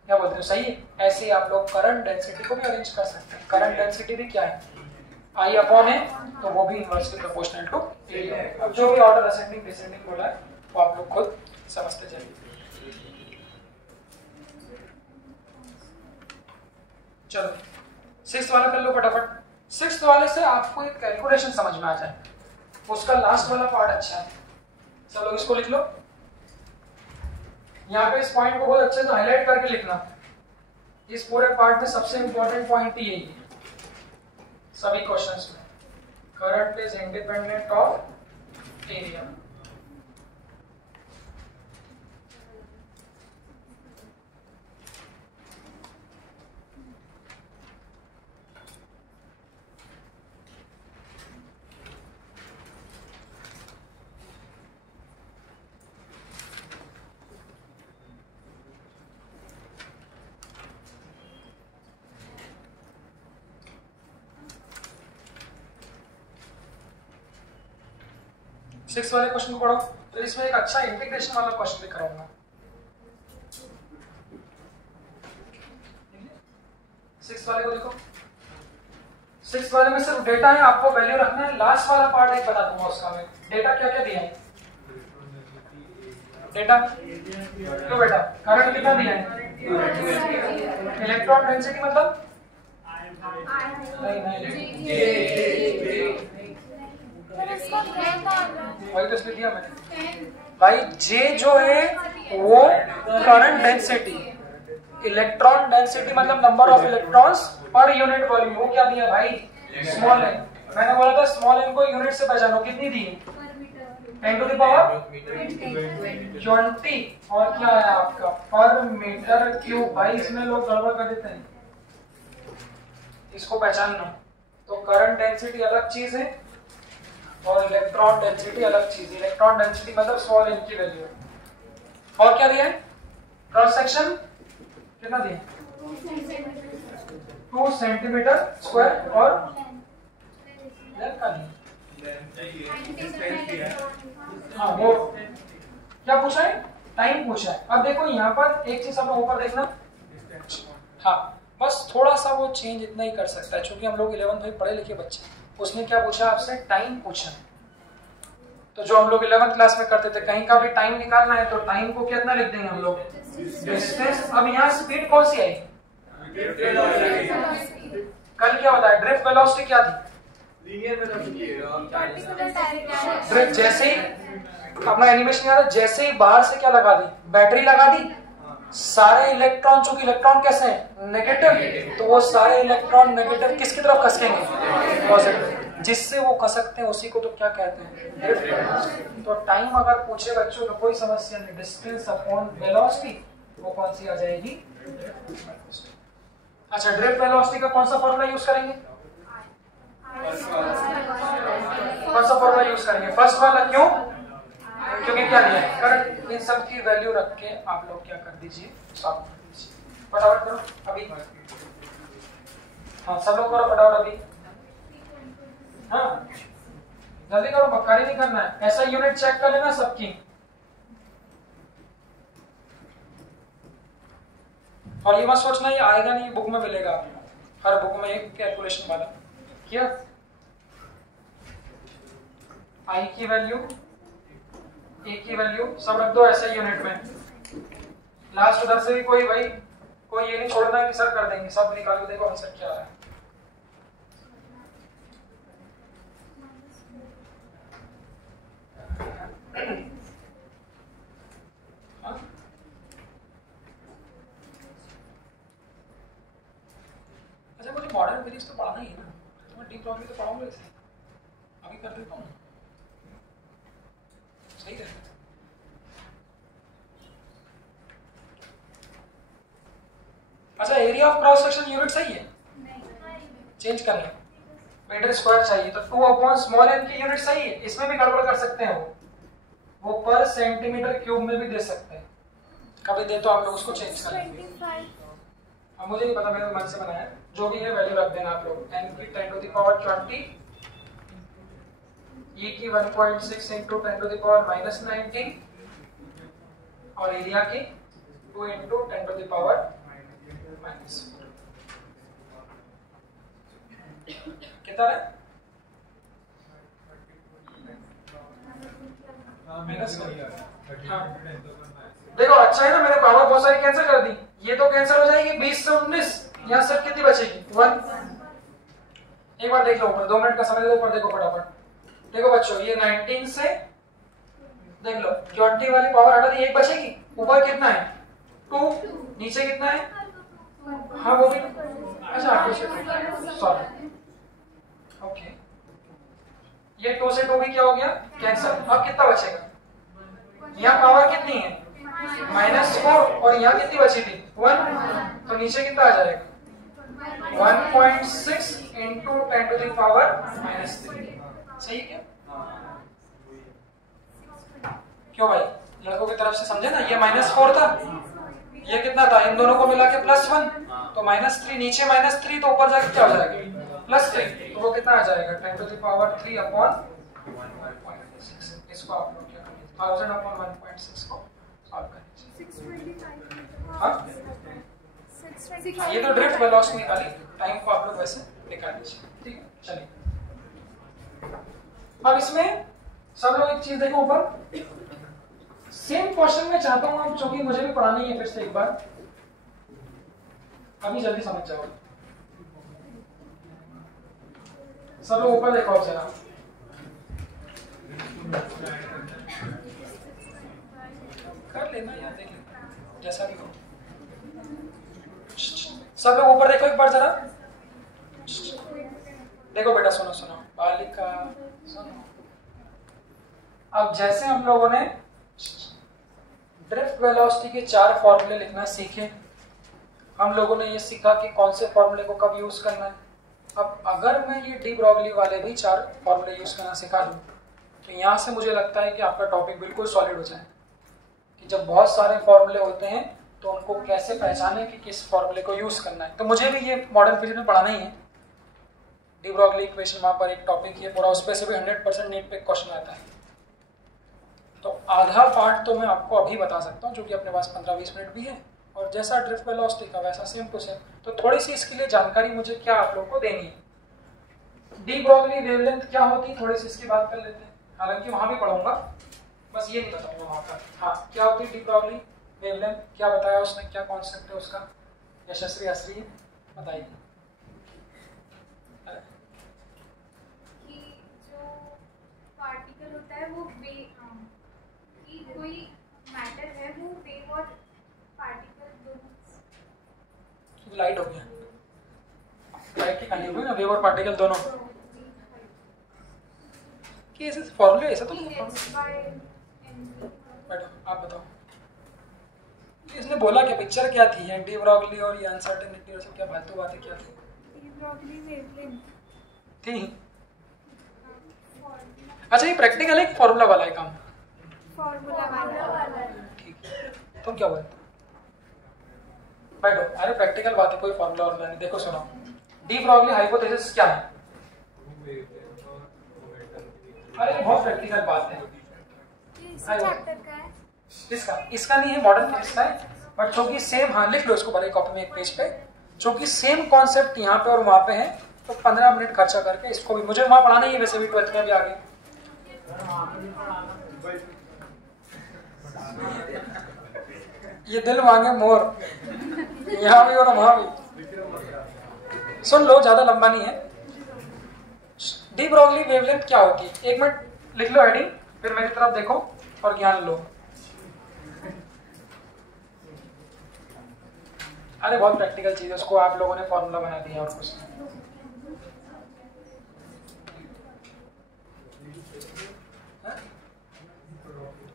क्या बोलते हो, सही है। ऐसे ही आप लोग करंट डेंसिटी को भी अरेंज कर सकते हैं। करंट डेंसिटी भी क्या है, आई अपॉन है, तो वो भी इनवर्सली प्रोपोर्शनल टू एरिया है। अब जो भी ऑर्डर असेंडिंग डिसेंडिंग बोला है वो आप लोग खुद समझते जाइए। चलो सिक्स्थ वाला कर लो फटाफट। सिक्स्थ वाले से आपको एक कैलकुलेशन समझ में आ जाए, उसका लास्ट वाला पार्ट अच्छा है। सब लोग इसको लिख लो, यहाँ पे इस पॉइंट को बहुत अच्छे से हाईलाइट करके लिखना। इस पूरे पार्ट में सबसे इंपॉर्टेंट पॉइंट ही यही है सभी क्वेश्चंस में, current is independent of area. Six वाले क्वेश्चन को पढ़ो, तो इसमें एक अच्छा इंटीग्रेशन वाला क्वेश्चन भी कराऊंगा। सिक्स वाले को देखो, सिक्स वाले में सिर्फ डेटा है, आपको वैल्यू रखना है। लास्ट वाला पार्ट एक बता दूंगा उसका मैं, डेटा क्या क्या दिया है, डेटा क्यों बेटा, करंट कितना दिया है, इलेक्ट्रॉन डेंसिटी मतलब वही तो इसलिए दिया मैंने भाई। जे जो है वो करंट डेंसिटी, इलेक्ट्रॉन डेंसिटी मतलब number of electrons per unit volume, वो क्या दिया भाई, स्मॉल एन। मैंने बोला था स्मॉल एन को यूनिट से पहचानो, कितनी दी, 10 टू द पावर 20, और क्या है आपका पर मीटर क्यूब। भाई इसमें लोग गड़बड़ कर देते हैं, इसको पहचानना। तो करंट डेंसिटी अलग चीज है और इलेक्ट्रॉन डेंसिटी अलग चीज है। इलेक्ट्रॉन डेंसिटी मतलब स्मॉल एन की वैल्यू। और क्या दिया है, क्रॉस सेक्शन कितना दिया, 2 सेंटीमीटर स्क्वायर, और लेंथ का नहीं, हाँ वो क्या पूछा है, टाइम पूछा है। अब देखो यहाँ पर एक चीज हम ऊपर देखना, हाँ बस थोड़ा सा वो चेंज इतना ही कर सकता है, क्योंकि हम लोग 11th में पढ़े लिखे बच्चे। उसने क्या पूछा आपसे, टाइम पूछा। तो जो हम लोग 11th क्लास में करते थे, कहीं का भी टाइम निकालना है तो टाइम को कितना लिख देंगे हम लोग, डिस्टेंस। अब यहाँ स्पीड कौन सी आई, कल क्या होता है, ड्रिफ्ट वेलोसिटी क्या थी, ड्रिफ्ट। जैसे ही अपना एनिमेशन याद है, जैसे ही बाहर से क्या लगा दी, बैटरी लगा दी, सारे इलेक्ट्रॉन, चूंकि इलेक्ट्रॉन कैसे हैं, नेगेटिव, तो वो सारे इलेक्ट्रॉन नेगेटिव किसकी तरफ खसकेंगे, पॉजिटिव। जिससे वो खसकते हैं उसी को तो क्या कहते हैं, ड्रिफ्ट वेलोसिटी। तो टाइम अगर पूछे बच्चों तो कोई समस्या नहीं, डिस्टेंस अपॉन वेलोसिटी, वो कौन सी आ जाएगी। अच्छा, ड्रिफ्ट वेलोसिटी का कौन सा फॉर्मूला यूज करेंगे, कौन सा फॉर्मूला यूज करेंगे, फर्स्ट वाला। क्यों, क्योंकि क्या दिया है, करंट। इन सब की वैल्यू रख के आप लोग क्या कर दीजिए, सॉल्व कर दीजिए। फटाफट करो अभी, हाँ सब लोग करो फटाफट अभी, हाँ जल्दी करो, बक्कारी नहीं करना है। ऐसा यूनिट चेक कर लेना सबकी, और ये मत सोचना ये आएगा नहीं, बुक में मिलेगा, हर बुक में एक कैलकुलेशन वाला। क्या आई की वैल्यू, ए की वैल्यू सब रख दो ऐसे यूनिट में। लास्ट उधर से भी कोई भाई कोई ये नहीं छोड़ना कि सर कर देंगे, सब निकालो, देखो आंसर क्या आ रहा है। अच्छा मुझे मॉडर्न फिजिक्स तो पढ़ना ही है ना, तो मैं डी प्रॉब्लम तो पढ़ाऊंगा इसे, अभी कर देता हूँ, सही है। अच्छा area of cross section unit सही है, चेंज कर लें, मीटर स्क्वायर चाहिए तो 2 अपॉन स्मॉल एन की यूनिट सही है। इसमें भी गड़बड़ कर सकते हैं, वो पर सेंटीमीटर क्यूब में भी दे सकते हैं, कभी दे तो आप लोग उसको चेंज कर लेंगे। अब मुझे नहीं पता, मैंने मन से बनाया, जो भी है वैल्यू रख देना आप लोग। n की 10 टू द पावर 20, e की 1.6 इंटू 10 टू द पावर -19, और एरिया की 2 इंटू 10 टू द पावर -4। कितना है, देखो अच्छा है ना, मैंने पावर बहुत सारी कैंसिल कर दी, ये तो कैंसिल हो जाएगी 20 से 19, यहाँ सिर्फ कितनी बचेगी 1। एक बार देख लो ऊपर, 2 मिनट का समय दो, ऊपर देखो फटाफट। देखो बच्चों ये 19 से देख लो 20 वाली पावर हटा दी, एक बचेगी। ऊपर कितना है 2, नीचे कितना है, हाँ वो भी, अच्छा सॉरी ओके, ये 2 से 2 भी क्या हो गया, कैंसिल। अब कितना बचेगा, यहाँ पावर कितनी है -4, और यहाँ कितनी बची थी 1, तो नीचे कितना आ जाएगा 1.6 इंटू 10 टू द पावर -3। सही है क्या, क्यों भाई, लड़कों की तरफ से समझे ना, ये -4 था, ये कितना था, इन दोनों को मिला के +1, तो -3, नीचे -3 तो ऊपर जाके क्या हो जाएगा +3, तो वो कितना आ जाएगा 10 टू द पावर 3 अपॉन 1.6। इसको आप लोग क्या करेंगे, 1000 अपॉन 1.6 को सॉल्व करेंगे। हाँ ये तो ड्रिफ्ट वेलोसिटी निकाली, टाइम को आप लोग वैसे निकाल लीजिए, ठीक है। चलिए अब इसमें सब लोग एक चीज देखो ऊपर, सेम क्वेश्चन में चाहता हूं आप, चूंकि मुझे भी पढ़ाना ही है फिर से एक बार, अभी जल्दी समझ जाओ। सब लोग ऊपर देखो जरा, कर लेना यार, देख लेना जैसा भी हो। सब लोग ऊपर देखो एक बार जरा, देखो बेटा, सुनो सुनो बालिका सुनो। अब जैसे हम लोगों ने ड्रिफ्ट वेलोसिटी के 4 फॉर्मूले लिखना सीखे, हम लोगों ने ये सीखा कि कौन से फॉर्मूले को कब यूज करना है। अब अगर मैं ये डी ब्रॉगली वाले भी 4 फॉर्मूले यूज करना सिखा दूं, तो यहाँ से मुझे लगता है कि आपका टॉपिक बिल्कुल सॉलिड हो जाए। कि जब बहुत सारे फॉर्मूले होते हैं तो उनको कैसे पहचाने कि किस फॉर्मूले को यूज करना है। तो मुझे भी ये मॉडर्न फिजिक्स में पढ़ाना ही है। डी ब्रॉगली इक्वेशन वहाँ पर एक टॉपिक है पूरा, उस पर से भी 100% नीट पे क्वेश्चन आता है। तो आधा पार्ट तो मैं आपको अभी बता सकता हूँ, जो कि अपने पास 15-20 मिनट भी है, और जैसा ड्रिफ्ट वेलोसिटी का वैसा सेम टू सेम। तो थोड़ी सी इसके लिए जानकारी मुझे क्या आप लोगों को देनी है। डी ब्रॉगली वेवलेंथ क्या होती है, थोड़ी सी इसकी बात कर लेते हैं, हालांकि वहां भी पढ़ूंगा, बस ये नहीं बताऊंगा वहां पर। हाँ, क्या होती है डी ब्रॉगली वेवलेंथ, क्या बताया उसने, क्या कॉन्सेप्ट है उसका, यशस्वी असली बताइए। कि जो पार्टिकल होता है वो वेव, कि कोई मैटर है वो वेव और पार्टिकल दोनों। लाइट हो गया, लाइट की कहानी हो गई ना, वेव और पार्टिकल दोनों कि ऐसे फॉर्मूले ऐसा तो नहीं है। मैडम आप बताओ, इसने बोला क्या, पिक्चर क्या थी, ये डी ब्रॉगली और ये अनसर्टेनिटी और सब क्या फालतू बातें क्या थी? डी ब्रॉगली वेवलेंथ थी। अच्छा, ये प्रैक्टिकल है कि फॉर्मूला वाला है काम? फॉर्मूला वाला। ठीक है, तुम क्या बोलते हो? बैठो, अरे प्रैक्टिकल बात है, कोई फॉर्मूला और नहीं। देखो सुनो, डी ब्रॉगली हाइपोथेसिस क्या है? अरे बहुत प्रैक्टिकल बात है। चैप्टर का है इसका नहीं है, मॉडर्न फिजिक्स का है, बट चूंकि सेम, हाँ लिख लो इसको भले कॉपी में एक पेज पे, चूंकि सेम कॉन्सेप्ट यहाँ पे और वहाँ पे है, तो 15 मिनट खर्चा करके इसको भी, मुझे वहाँ पढ़ाना ही है वैसे भी, 12th में भी आगे। ये दिल मांगे मोर, यहाँ भी और वहाँ भी। सुन लो, ज्यादा लंबा नहीं है। डी ब्रॉगली वेवलेंथ क्या होती है, 1 मिनट लिख लो हेडिंग, फिर मेरी तरफ देखो और ज्ञान लो। अरे बहुत प्रैक्टिकल चीज है, उसको आप लोगों ने फॉर्मूला बना दिया और कुछ नहीं।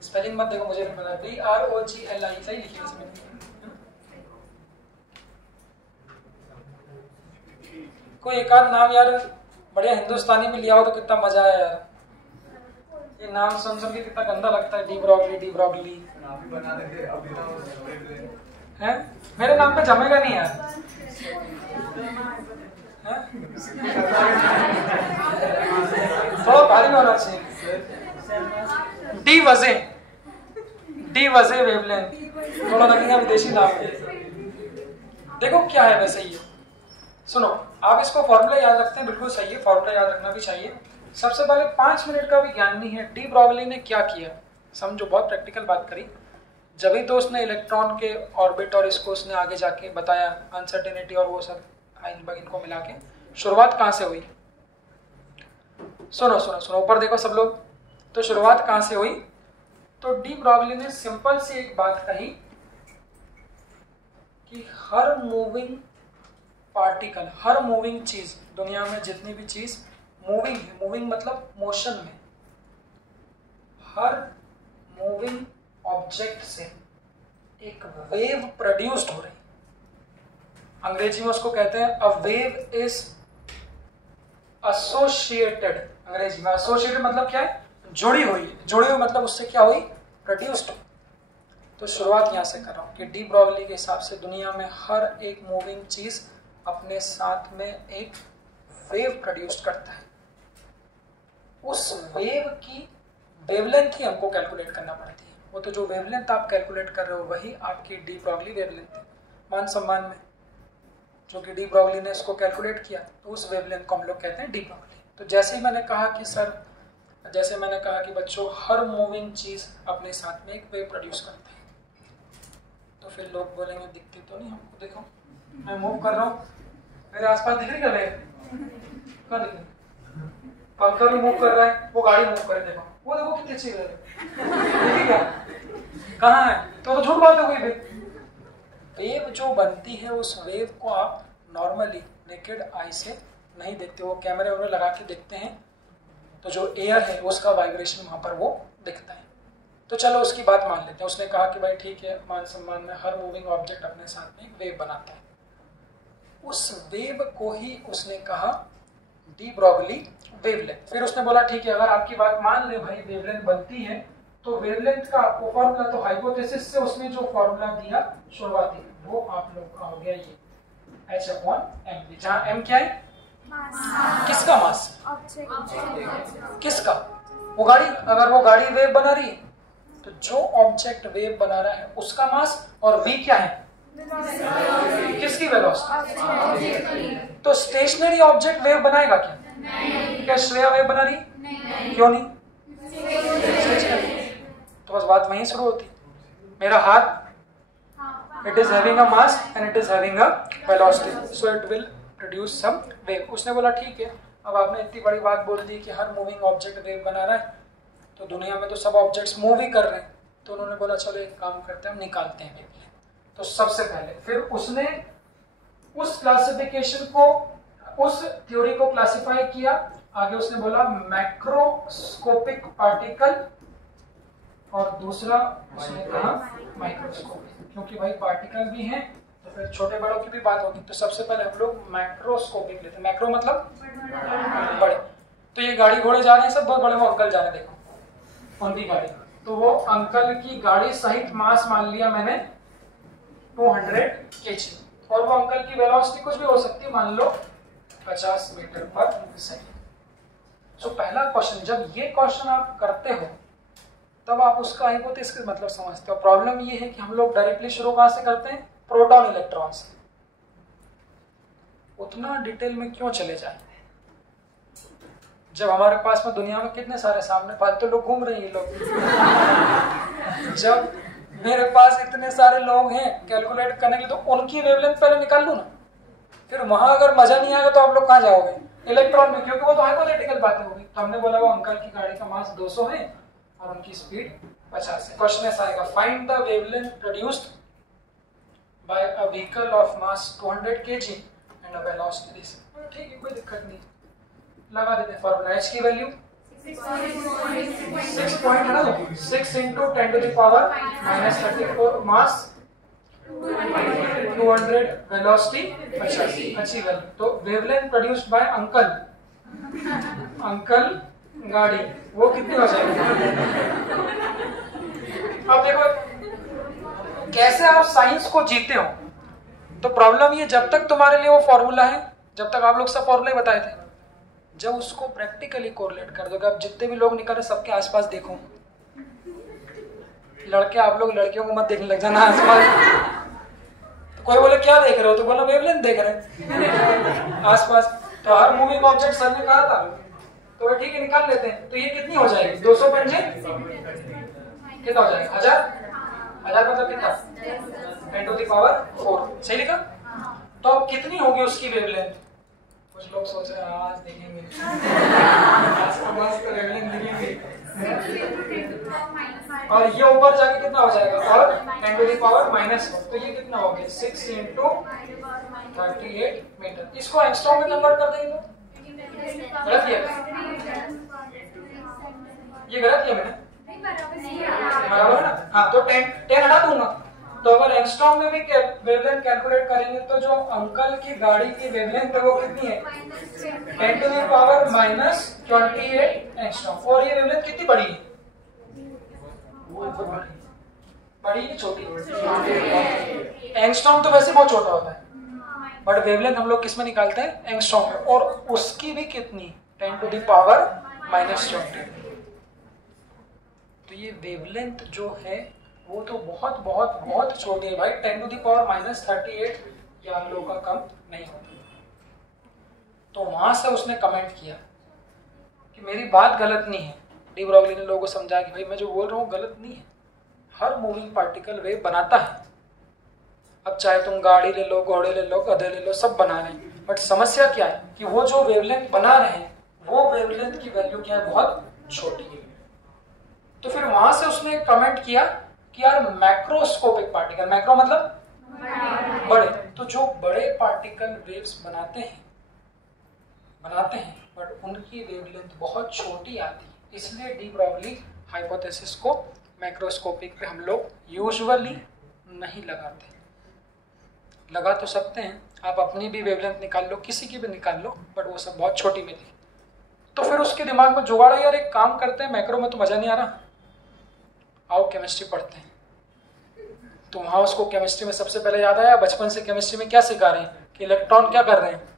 स्पेलिंग मत देखो, मुझे नहीं पता। BROGLI सही लिखी है इसमें। कोई एक आध नाम यार बढ़िया हिंदुस्तानी में लिया हो तो कितना मजा आया यार। ये नाम सुन सुन के कितना गंदा लगता है, डी ब्रॉगली डी ब्रॉगली। नाम भी बना देंगे अभी हैं? मेरे नाम पे जमेगा नहीं यार। थोड़ा भारी होना चाहिए। डी वजे वेवलेंथ, थोड़ा लगेगा विदेशी नाम है। देखो क्या है वैसे ये, सुनो आप इसको फॉर्मूला याद रखते हैं, बिल्कुल सही है, फॉर्मूला याद रखना भी चाहिए। सबसे पहले 5 मिनट का भी ज्ञान नहीं है, डी ब्रॉगली ने क्या किया समझो, बहुत प्रैक्टिकल बात करी। जब ही तो उसने इलेक्ट्रॉन के ऑर्बिट और इसको उसने आगे जाके बताया, अनसर्टेनिटी और वो सब आइंसबर्ग इनको मिला के, शुरुआत कहाँ से हुई? सुनो सुनो सुनो, ऊपर देखो सब लोग। तो शुरुआत कहाँ से हुई? तो डी ब्रॉगली ने सिंपल सी एक बात कही कि हर मूविंग पार्टिकल, हर मूविंग चीज, दुनिया में जितनी भी चीज मूविंग है, मूविंग मतलब मोशन में, हर मूविंग ऑब्जेक्ट से एक वेव प्रोड्यूस्ड हो रही। अंग्रेजी में उसको कहते हैं अ वेव इज एसोसिएटेड। अंग्रेजी में एसोसिएटेड मतलब क्या है? जुड़ी हुई। जुड़ी हुई मतलब उससे क्या हुई? प्रोड्यूस्ड। तो शुरुआत यहां से कर रहा हूं कि डी ब्रॉगली के हिसाब से दुनिया में हर एक मूविंग चीज अपने साथ में एक वेव प्रोड्यूस करता है। उस वेव की वेवलेंथ ही हमको कैलकुलेट करना पड़ती है। वो तो जो वेवलेंथ आप कैलकुलेट कर रहे हो वही आपकी डी ब्रॉगली वेवलेंथ है। मान सम्मान में जो कि डी ब्रॉगली ने इसको कैलकुलेट किया, तो उस वेवलेंथ को हम लोग कहते हैं डी ब्रॉगली। तो जैसे ही मैंने कहा कि सर जैसे मैंने कहा कि बच्चों हर मूविंग चीज अपने साथ में एक वेव प्रोड्यूस करते हैं। तो फिर लोग बोलेंगे दिखती तो नहीं हमको, देखो मैं मूव कर रहा हूँ, मेरे आसपास दिख रही है वेव, कहाँ दिख रही? पंखा भी मूव कर रहा है, वो गाड़ी मूव करे, देखो वो देखो कितनी अच्छी वेव है, क्या कहाँ है? तो झूठ बात है कोई भी। वेव जो बनती है उस वेव को आप नॉर्मली नेकेड आई से नहीं देखते, वो कैमरे वगैरह लगा के देखते हैं तो जो एयर है उसका वाइब्रेशन वहां पर वो दिखता है। तो चलो उसकी बात मान लेते हैं। उसने कहा कि भाई ठीक है, मान सम्मान में हर मूविंग ऑब्जेक्ट अपने साथ में एक वेव बनाता है। उस वेव को ही उसने कहा डी ब्रॉगली वेवलेंथ। फिर उसने बोला ठीक है, अगर आपकी बात मान ले भाई वेवलेंथ बनती है तो वेवलेंथ का आपको फॉर्मूला, तो हाइपोथेसिस से उसने जो फॉर्मूला दिया शुरुआती वो आप लोग का हो गया ये H/m, जहाँ m क्या है? किसका मास? किसका? वो गाड़ी, अगर वो गाड़ी वेव बना रही है तो जो ऑब्जेक्ट वेव बना रहा है उसका मास, और v क्या है? किसकी वेलोसिटी? तो स्टेशनरी ऑब्जेक्ट वेव बनाएगा क्या? क्या श्रेया वेव बना रही? क्यों नहीं? तो बस बात वहीं शुरू होती। मेरा हाथ, it is having a mass and it is having a velocity, so it will produce some wave. उसने बोला ठीक है, अब आपने इतनी बड़ी बात बोल दी कि हर मूविंग ऑब्जेक्ट वेव बना रहा है, तो दुनिया में तो सब ऑब्जेक्ट्स मूव ही कर रहे हैं, तो उन्होंने बोला चलो एक काम करते हैं, हम निकालते हैं वेवलेंथ। तो सबसे पहले फिर उसने उस क्लासिफिकेशन को, उस थ्योरी को क्लासिफाई किया। आगे उसने बोला मैक्रोस्कोपिक पार्टिकल, और दूसरा उसने कहा माइक्रोस्कोपिक, क्योंकि भाई पार्टिकल भी हैं तो फिर छोटे बड़ों की भी बात होगी। तो सबसे पहले हम लोग मैक्रोस्कोपिक लेते हैं। मैक्रो मतलब बड़े। तो ये गाड़ी घोड़े जा रहे हैं सब, बहुत बड़े, वो अंकल जा रहे हैं, देखो उनकी गाड़ी, तो वो अंकल की गाड़ी सहित मास मान लिया मैंने 200 kg, और वो अंकल की वेलोसिटी कुछ भी हो सकती है, मान लो 50 मीटर पर सेकंड। तो पहला क्वेश्चन, जब ये क्वेश्चन आप करते हो तब आप उसका हाइपोथेसिस मतलब समझते हो। प्रॉब्लम ये है कि हम लोग डायरेक्टली शुरू कहां से करते हैं? प्रोटॉन इलेक्ट्रॉन से। उतना डिटेल में क्यों चले जाए जब हमारे पास में दुनिया में कितने सारे सामने फालतू लोग घूम रहे हैं। लोग जब मेरे पास इतने सारे लोग हैं कैलकुलेट करने के लिए, तो उनकी वेवलेंथ पहले निकाल लूं ना, फिर वहां अगर मजा नहीं आएगा तो आप लोग कहाँ जाओगे? इलेक्ट्रॉन में, क्योंकि वो तो हाइपोथेटिकल बातें होगी। तो हमने बोला वो अंकल की गाड़ी का मास 200 है और उनकी स्पीड 50 है। क्वेश्चन ऐसा आएगा, find the wavelength produced by a vehicle of mass 200 kg and a velocity this. ठीक है, कोई दिक्कत नहीं, लगा देते हैं फॉर्मूला। h की वैल्यू 6 पॉइंट है ना, 6 into 10 to the power -34, mass 200, velocity 50, अच्छी वैल्यू। तो वेवलेंथ प्रोड्यूस्ड बाय अंकल गाड़ी, वो कितनी हो जाएगी? अब देखो कैसे आप साइंस को जीते हो। तो प्रॉब्लम ये, जब तक तुम्हारे लिए वो फॉर्मूला है, जब तक आप लोग सब फॉर्मूले बताए थे, जब उसको प्रैक्टिकली कोरिलेट कर दोगे, अब जितने भी लोग निकल रहे सबके आसपास देखो, लड़के आप लोग लड़कियों को मत देखने लग जाना आसपास। तो कोई बोले क्या देख रहे हो, तो बोला वेवलेंथ देख रहे हैं आसपास। तो हर मूविंग ऑब्जेक्ट सर ने कहा था, तो ठीक है निकाल लेते हैं। तो ये कितनी हो जाएगी? 200 पंजे कितना हो जाएगा? 1000 मतलब कितना? 10 to the power 4, सही लिखा? तो अब कितनी होगी उसकी वेवलेंथ? कुछ लोग सोच रहे हैं आज देखेंगे, आज तो वेवलेंथ देखेंगे, और ये ऊपर जाके कितना हो जाएगा? और 10 to the power -4, तो ये कितना हो गया? 6 into 38 मीटर। इसको एंगस्ट्रॉम में कन्वर्ट कर देंगे। गलत किया, ये गलत किया मैंने, बराबर है ना? हाँ, तो 10 हटा दूंगा। तो अगर एंगस्ट्रॉम में भी वेवलेंथ कैलकुलेट करेंगे तो जो अंकल की गाड़ी की वेवलेंथ है वो कितनी है? 10 to the power -28 एंगस्ट्रॉम। और ये वेवलेंथ कितनी बड़ी है? बड़ी की छोटी? एंगस्ट्रॉम तो वैसे बहुत छोटा होता है, बट वेवलेंथ हम लोग किस में निकालते हैं? एंगस्ट्रॉम में। और उसकी भी कितनी? 10 to the power -20। तो ये वेवलेंथ जो है वो तो बहुत बहुत बहुत छोटी है भाई। 10 to the power -38 या हम लोग का कम नहीं होता। तो वहां से उसने कमेंट किया कि मेरी बात गलत नहीं है, डी ब्रॉगली ने लोगों को समझाया कि भाई मैं जो बोल रहा हूँ गलत नहीं है, हर मूविंग पार्टिकल वेव बनाता है। अब चाहे तुम गाड़ी ले लो, घोड़े ले लो, गधे ले लो, सब बना रहे हैं, बट समस्या क्या है कि वो जो वेवलेंथ बना रहे हैं वो वेवलेंथ की वैल्यू क्या है, बहुत छोटी है। तो फिर वहां से उसने एक कमेंट किया कि यार मैक्रोस्कोपिक पार्टिकल, मैक्रो मतलब बड़े, तो जो बड़े पार्टिकल वेव्स बनाते हैं बट उनकी वेवलेंथ बहुत छोटी आती है, इसलिए डी ब्रॉगली हाइपोथेसिस को मैक्रोस्कोपिक पे हम लोग यूजुअली नहीं लगाते। लगा तो सकते हैं, आप अपनी भी वेवलेंथ निकाल लो, किसी की भी निकाल लो, बट वो सब बहुत छोटी मिली। तो फिर उसके दिमाग में जुगाड़ा, यार एक काम करते हैं, मैक्रो में तो मजा नहीं आ रहा, आओ केमिस्ट्री पढ़ते हैं। तो वहां उसको केमिस्ट्री में सबसे पहले याद आया, बचपन से केमिस्ट्री में क्या सिखा रहे हैं कि इलेक्ट्रॉन क्या कर रहे हैं,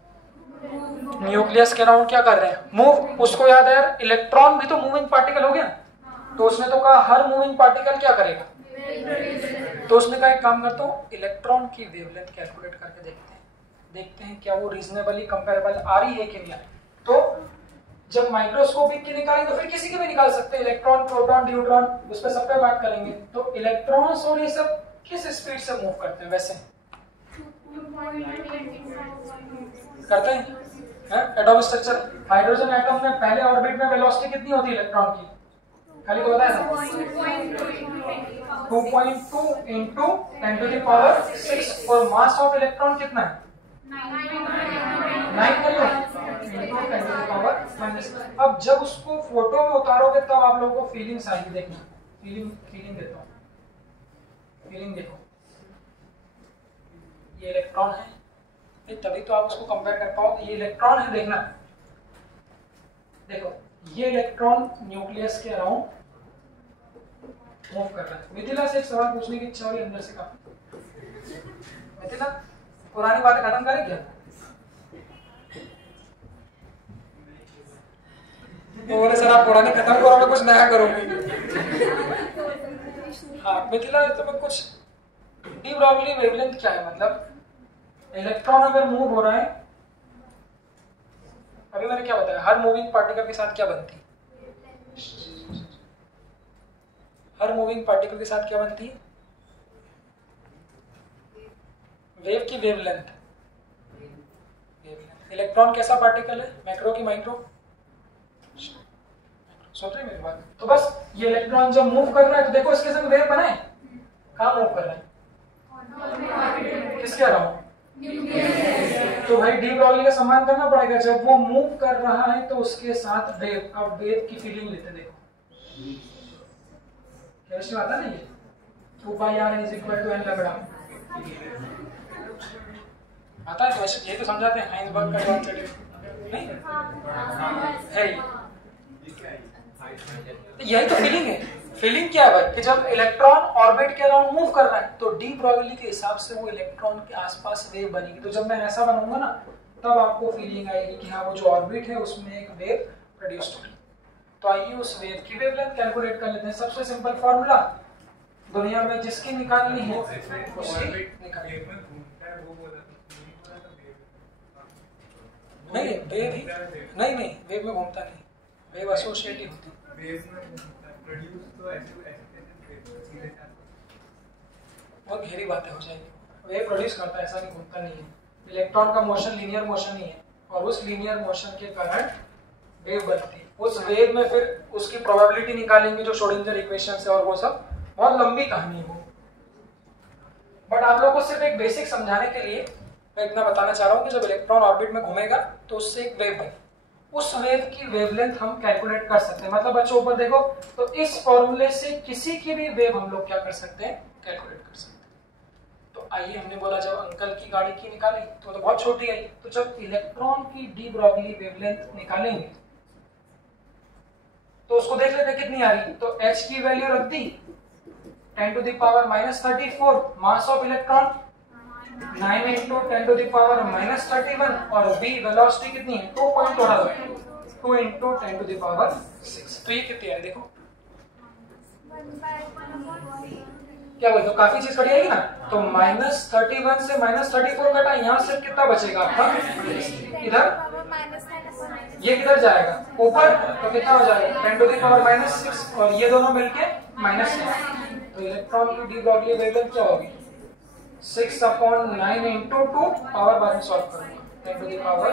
न्यूक्लियस के अराउंड क्या कर रहे हैं, मूव। उसको याद है यार इलेक्ट्रॉन भी तो मूविंग पार्टिकल हो गया, तो उसने तो कहा हर मूविंग पार्टिकल क्या करेगा, तो उसने कहा एक काम करता हूँ, इलेक्ट्रॉन की वेवलेंथ कैलकुलेट करके देखते हैं क्या वो रीजनेबली कंपेरेबल आ रही है कि नहीं। तो जब माइक्रोस्कोपिक की निकालेंगे तो फिर किसी की भी निकाल सकते हैं, इलेक्ट्रॉन, प्रोटॉन, न्यूट्रॉन, उस पर सब पे बात करेंगे। तो इलेक्ट्रॉन्स और ये सब किस स्पीड से मूव करते हैं, वैसे करते हैं एटॉमिक स्ट्रक्चर। हाइड्रोजन एटम में पहले ऑर्बिट में वेलोसिटी कितनी होती है इलेक्ट्रॉन की, खाली को बताया था 2.2 into 10 to the power 6 और मास ऑफ इलेक्ट्रॉन कितना है 9 into 10 to the power -। अब जब उसको फोटो में उतारोगे तब आप लोगों को फीलिंग्स आएगी, देखना फीलिंग देता हूँ, फीलिंग देखो, ये इलेक्ट्रॉन है, तभी तो आप उसको कंपेयर कर पाओगे, ये इलेक्ट्रॉन है, देखना देखो ये इलेक्ट्रॉन न्यूक्लियस के अराउंड मूव कर रहा है। मिथिला से एक सवाल पूछने की इच्छा हुई अंदर से, कहा मिथिला पुरानी बातें खत्म करें क्या, तो बोले सर आप पुरानी खत्म करो, मैं कुछ नया करूंगी। हाँ मिथिला, तो मैं कुछ डी ब्रॉगली वेवलेंथ क्या है, मतलब इलेक्ट्रॉन अगर मूव हो रहा है, अभी मैंने क्या बताया, हर मूविंग पार्टिकल के साथ क्या बनती है, हर मूविंग पार्टिकल के साथ क्या बनती है, वेव की वेवलेंथ। इलेक्ट्रॉन कैसा पार्टिकल है, मैक्रो की माइक्रो, सोच रहे मेरी बात। तो बस ये इलेक्ट्रॉन जब मूव कर रहा है तो देखो इसके संग वेव बनाए, कहाँ मूव कर रहा है, किसके अराउंड, तो भाई डी ब्रॉगली का सम्मान करना पड़ेगा, जब वो मूव कर रहा है तो उसके साथ वेव। अब वेव की फीलिंग लेते हैं, देखो केमिस्ट्री आता नहीं है, 2πr = n लैम्डा आता है, तो ये तो समझाते हैं हाइंसबर्ग का कॉन्सेप्ट नहीं है, यही तो फीलिंग है। फीलिंग क्या है भाई कि जब इलेक्ट्रॉन ऑर्बिट के अराउंड मूव कर रहा है तो डी ब्रॉगली के हिसाब से वो इलेक्ट्रॉन के आसपास वेव बनेगी। तो जब मैं ऐसा बनाऊंगा ना तब आपको फीलिंग आएगी कि हाँ वो जो ऑर्बिट है उसमें एक वेव प्रोड्यूस होगी। तो आइए उस वेव की वेवलेंथ कैलकुलेट कर लेते हैं। सबसे सिंपल फॉर्मूला, दुनिया में जिसकी निकालनी है उसकी निकालिए। नहीं वेव ही नहीं वेव में घूमता नहीं, वेव एसोसिएटिव होती है। बहुत गहरी बातें हो जाएगी। वेव प्रोड्यूस करता है, ऐसा नहीं घूमता नहीं है। इलेक्ट्रॉन का मोशन लीनियर मोशन ही है और उस लीनियर मोशन के कारण वेव बनती है। उस वेव में फिर उसकी प्रोबेबिलिटी निकालेंगे जो श्रोडिंगर इक्वेशन से, और वो सब बहुत लंबी कहानी है वो। बट आप लोगों को सिर्फ एक बेसिक समझाने के लिए मैं इतना बताना चाह रहा हूँ कि जब इलेक्ट्रॉन ऑर्बिट में घूमेगा तो उससे एक वेव बनी, उस वेव की वेवलेंथ हम कैलकुलेट कर सकते हैं। मतलब बच्चों ऊपर देखो, तो इस फॉर्मूले से किसी की भी वेव हम लोग क्या कर सकते हैं, कैलकुलेट कर सकते हैं। तो आइए, हमने बोला जब अंकल की गाड़ी की निकाली तो बहुत छोटी आई, तो जब इलेक्ट्रॉन की डी ब्रॉगली वेवलेंथ निकालेंगे तो उसको देख लेते कितनी आ रही। तो h की वैल्यू रख दी 10 to the power -34, mass of electron 9 into 10 to the power -31 और v वेलोसिटी कितनी है 2 into 10 to the power 6। तो ये कितनी है देखो, क्या बोलते हो, काफी चीज कटी आएगी ना। तो -31 से -34 कटा, यहाँ से कितना बचेगा आपका, इधर ये किधर जाएगा ऊपर, तो कितना हो जाएगा 10 टू द पावर -6 और ये दोनों मिलके -6। तो इलेक्ट्रॉन की डी ब्रॉगली वेवलेंथ क्या होगी 6/9 × 2 पावर बाद में सॉल्व करूंगा 10 टू द पावर।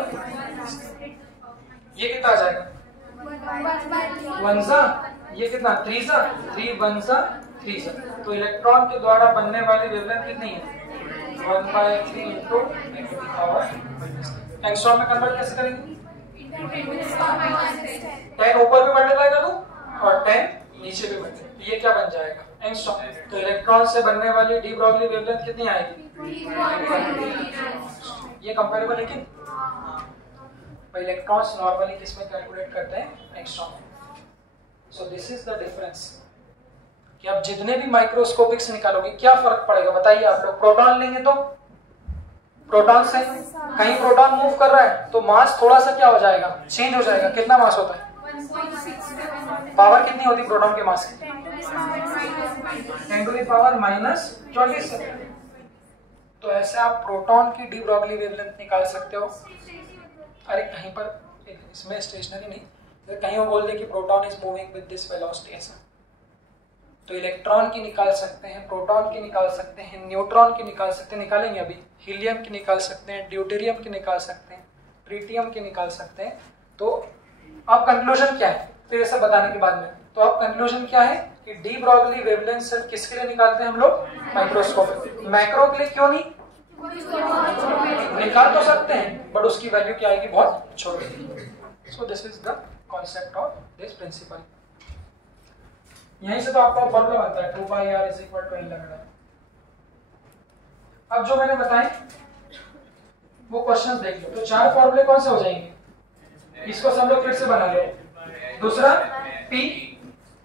ये कितना आ जाएगा 1 सा, ये कितना 3 सा, 3 1 सा 3 सा। तो इलेक्ट्रॉन के द्वारा बनने वाली वेवलेंथ कितनी है 1/3 × 10 टू द पावर। एंगस्ट्रॉम में कन्वर्ट कैसे करेंगे 10 ऊपर भी मल्टीप्लाई कर दूं और 10 नीचे भी मल्टीप्लाई, ये क्या बन जाएगा एंगस्ट्रॉम। तो इलेक्ट्रॉन से बनने वाली डी ब्रॉगली वेवलेंथ कितनी आएगी, ये कंपेरेबल है कि इलेक्ट्रॉन्स नॉर्मली किसमें कैलकुलेट करते हैं angstrom. So this is the difference कि आप जितने भी माइक्रोस्कोपिक से निकालोगे क्या फर्क पड़ेगा बताइए आप लोग। प्रोटॉन लेंगे तो प्रोटॉन से कहीं प्रोटॉन मूव कर रहा है तो मास थोड़ा सा क्या हो जाएगा चेंज हो जाएगा। कितना मास होता है, पावर कितनी होती है प्रोटॉन के मास की 10 टू द पावर -27। तो ऐसे आप प्रोटॉन की डी ब्रॉगली वेवलेंथ निकाल सकते हो। अरे कहीं पर इसमें स्टेशनरी नहीं, अगर कहीं वो बोल दे कि proton is moving with this velocity ऐसा, तो इलेक्ट्रॉन की निकाल सकते हैं, प्रोटॉन की निकाल सकते हैं, न्यूट्रॉन की निकाल सकते हैं, निकालेंगे अभी, हीलियम की निकाल सकते हैं, ड्यूटेरियम की निकाल सकते हैं, ट्रिटियम की निकाल सकते हैं। तो अब कंक्लूजन क्या है फिर ऐसा बताने के बाद में, तो अब कंक्लूजन क्या है कि डी ब्रॉगली वेवलेंथ सिर्फ किसके लिए निकालते हैं हम लोग माइक्रोस्कोप, मैक्रो के लिए क्यों नहीं निकाल तो सकते हैं बट उसकी वैल्यू क्या आएगी बहुत छोटी। So this is the concept of this principle. यहीं से तो आपका फॉर्मूला बनता है 2πr = L लैम्डा। अब जो मैंने बताए वो क्वेश्चंस देख लो। तो 4 फॉर्मूले कौन से हो जाएंगे, इसको सब लोग फिर से बना लो। दूसरा P,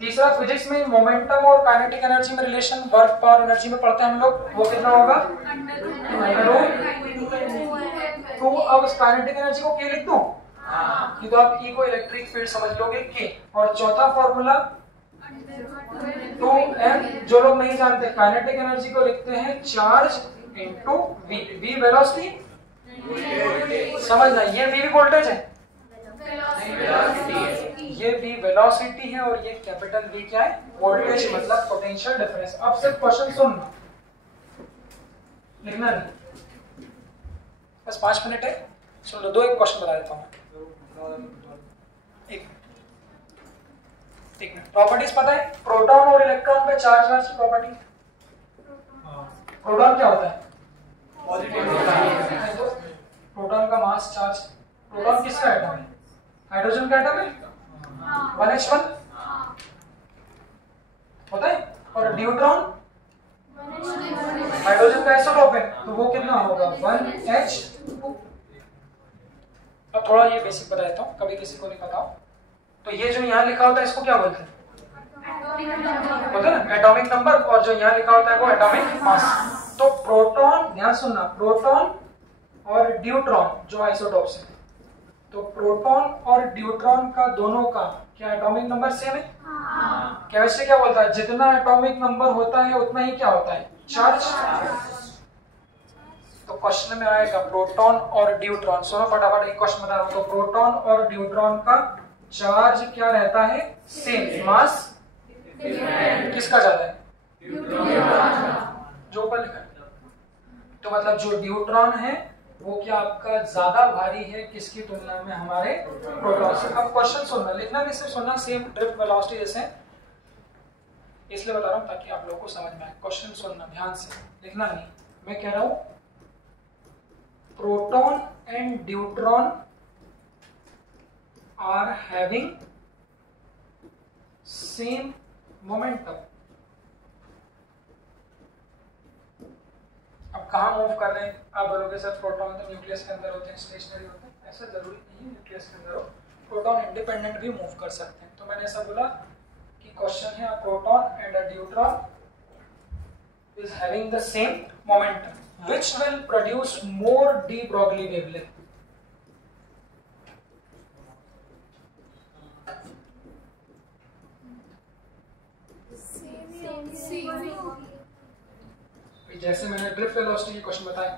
तीसरा फिजिक्स में मोमेंटम और काइनेटिक एनर्जी में रिलेशन वर्क पावर एनर्जी में पढ़ते हैं हम लोग, वो कितना होगा तो अब काइनेटिक एनर्जी को K लिख दूं कि तो आप E को इलेक्ट्रिक फील्ड समझ लोगे K। और चौथा फॉर्मूला 2m, जो लोग नहीं जानते काइनेटिक एनर्जी को लिखते हैं charge into v, v velocity समझना, ये v वोल्टेज है, ये v वेलोसिटी है और ये कैपिटल V क्या है वोल्टेज मतलब पोटेंशियल डिफरेंस। अब सिर्फ क्वेश्चन सुनना, लिखना नहीं, बस 5 मिनट है, सुन लो। 2 एक क्वेश्चन बता देता हूँ। एक मिनट, प्रॉपर्टीज पता है प्रोटॉन और इलेक्ट्रॉन पे चार्ज वार्ज की प्रॉपर्टी। प्रोटॉन क्या होता है प्रोटॉन का मास चार्ज, प्रोटॉन किसका एटम है हाइड्रोजन का एटम है 1h1 होता है, और न्यूट्रॉन हाइड्रोजन का आइसोटोप है तो वो कितना होगा 1h2। अब थोड़ा ये बेसिक बता देता हूँ, कभी किसी को नहीं पता हो। तो ये जो यहाँ लिखा होता है इसको क्या बोलते हैं बोलते हैं ना एटॉमिक नंबर, और जो यहाँ लिखा होता है वो एटॉमिक मास। तो प्रोटॉन, ध्यान सुनना, प्रोटॉन और ड्यूट्रॉन जो आइसोटोप्स है, तो प्रोटॉन और ड्यूट्रॉन का दोनों का क्या एटॉमिक नंबर सेम है। केमिस्ट्री क्या बोलता है जितना एटॉमिक नंबर होता है उतना ही क्या होता है चार्ज। तो क्वेश्चन में आएगा प्रोटॉन और ड्यूट्रॉन, सुनो फटाफट एक क्वेश्चन बता रहा हूं। तो प्रोटॉन और ड्यूट्रॉन का चार्ज क्या रहता है सेम, मास किसका ज्यादा है जो ऊपर लिखा है। तो मतलब जो ड्यूट्रॉन है वो क्या आपका ज्यादा भारी है किसकी तुलना में हमारे प्रोटॉन से। अब क्वेश्चन सुनना, लिखना भी सिर्फ सुनना, सेम ड्रिफ्ट वेलोसिटी जैसे, इसलिए बता रहा हूं ताकि आप लोगों को समझ में आए। क्वेश्चन सुनना ध्यान से, लिखना नहीं। मैं कह रहा हूं proton and deuteron are having same momentum. अब कहाँ मूव कर रहे हैं आप बोलोगे सर प्रोटॉन तो न्यूक्लियस के अंदर होते हैं, स्टेशनरी होते हैं, ऐसा जरूरी नहीं है न्यूक्लियस के अंदर हो, प्रोटॉन इंडिपेंडेंट भी मूव कर सकते हैं। तो मैंने ऐसा बोला कि क्वेश्चन है proton and a neutron is having the same momentum, which will produce more de Broglie wavelength. जैसे मैंने ड्रिफ्ट वेलोसिटी के क्वेश्चन बताए,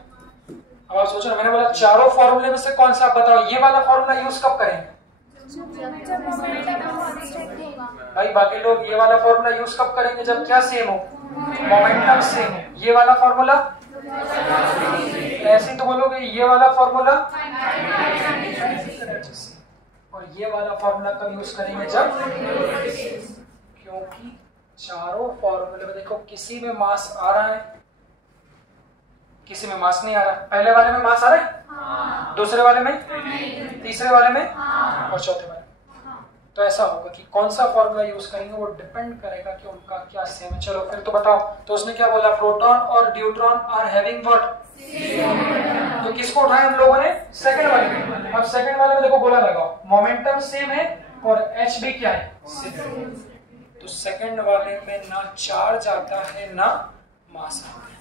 अब आप सोचो मैंने बोला चारों फॉर्मूले में से कौन सा आप बताओ, ये वाला फॉर्मूला यूज कब करेंगे भाई बाकी लोग ये वाला फॉर्मूला यूज कब करेंगे? जब क्या सेम हो, मोमेंटम सेम हो। ये वाला फॉर्मूला ऐसे तो बोलोगे ये वाला फॉर्मूला, और ये वाला फॉर्मूला कब यूज करेंगे? जब, क्योंकि चारों फॉर्मूले में देखो किसी में मास आ रहा है, किसी में मास नहीं आ रहा। पहले वाले में मास आ रहा है, दूसरे वाले में, तीसरे वाले में, और चौथे वाले में। तो ऐसा होगा कि कौन सा फॉर्मूला यूज करेंगे वो डिपेंड करेगा कि उनका क्या सेम है। चलो फिर तो बताओ, तो उसने क्या बोला? प्रोटॉन और न्यूट्रॉन आर हैविंग व्हाट? तो किसको उठाया हम लोगों ने? सेकंड वाले में। अब सेकंड वाले में देखो गोला लगाओ, मोमेंटम सेम है और एच भी क्या है? सेम। तो सेकंड वाले में ना चार्ज आता है ना मास आता है।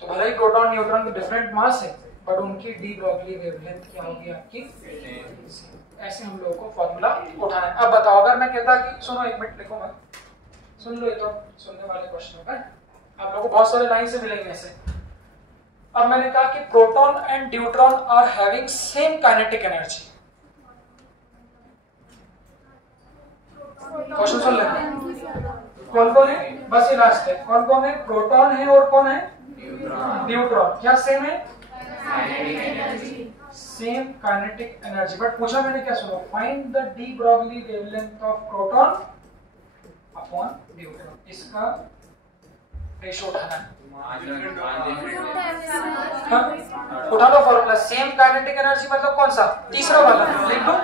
तो भले ही प्रोटॉन न्यूट्रॉन के डिफरेंट मास है, बट उनकी डी ब्रॉगली वेवलेंथ क्या होगी आपकी? ऐसे हम लोगों को फॉर्मूला उठाना है। अब बताओ, अगर मैं कहता कि सुनो एक मिनट लिखो, मैं सुन लो, ये तो सुनने वाले क्वेश्चन होगा, आप लोगों को बहुत सारे लाइन से मिलेंगे ऐसे। अब मैंने कहा कि proton and neutron are having same kinetic energy. Question सुन लेंगे, कौन कौन है? बस ये लास्ट है। कौन कौन है? प्रोटॉन है और कौन है? न्यूट्रॉन। क्या सेम है? Same kinetic energy. बट पूछा मैंने क्या? सुनो, find the D Broglie wavelength of proton upon neutron. इसका रेशो उठाना है। हाँ? उठा लो फॉर्मूला। सेम काइनेटिक एनर्जी मतलब कौन सा? तीसरा वाला लिख दो,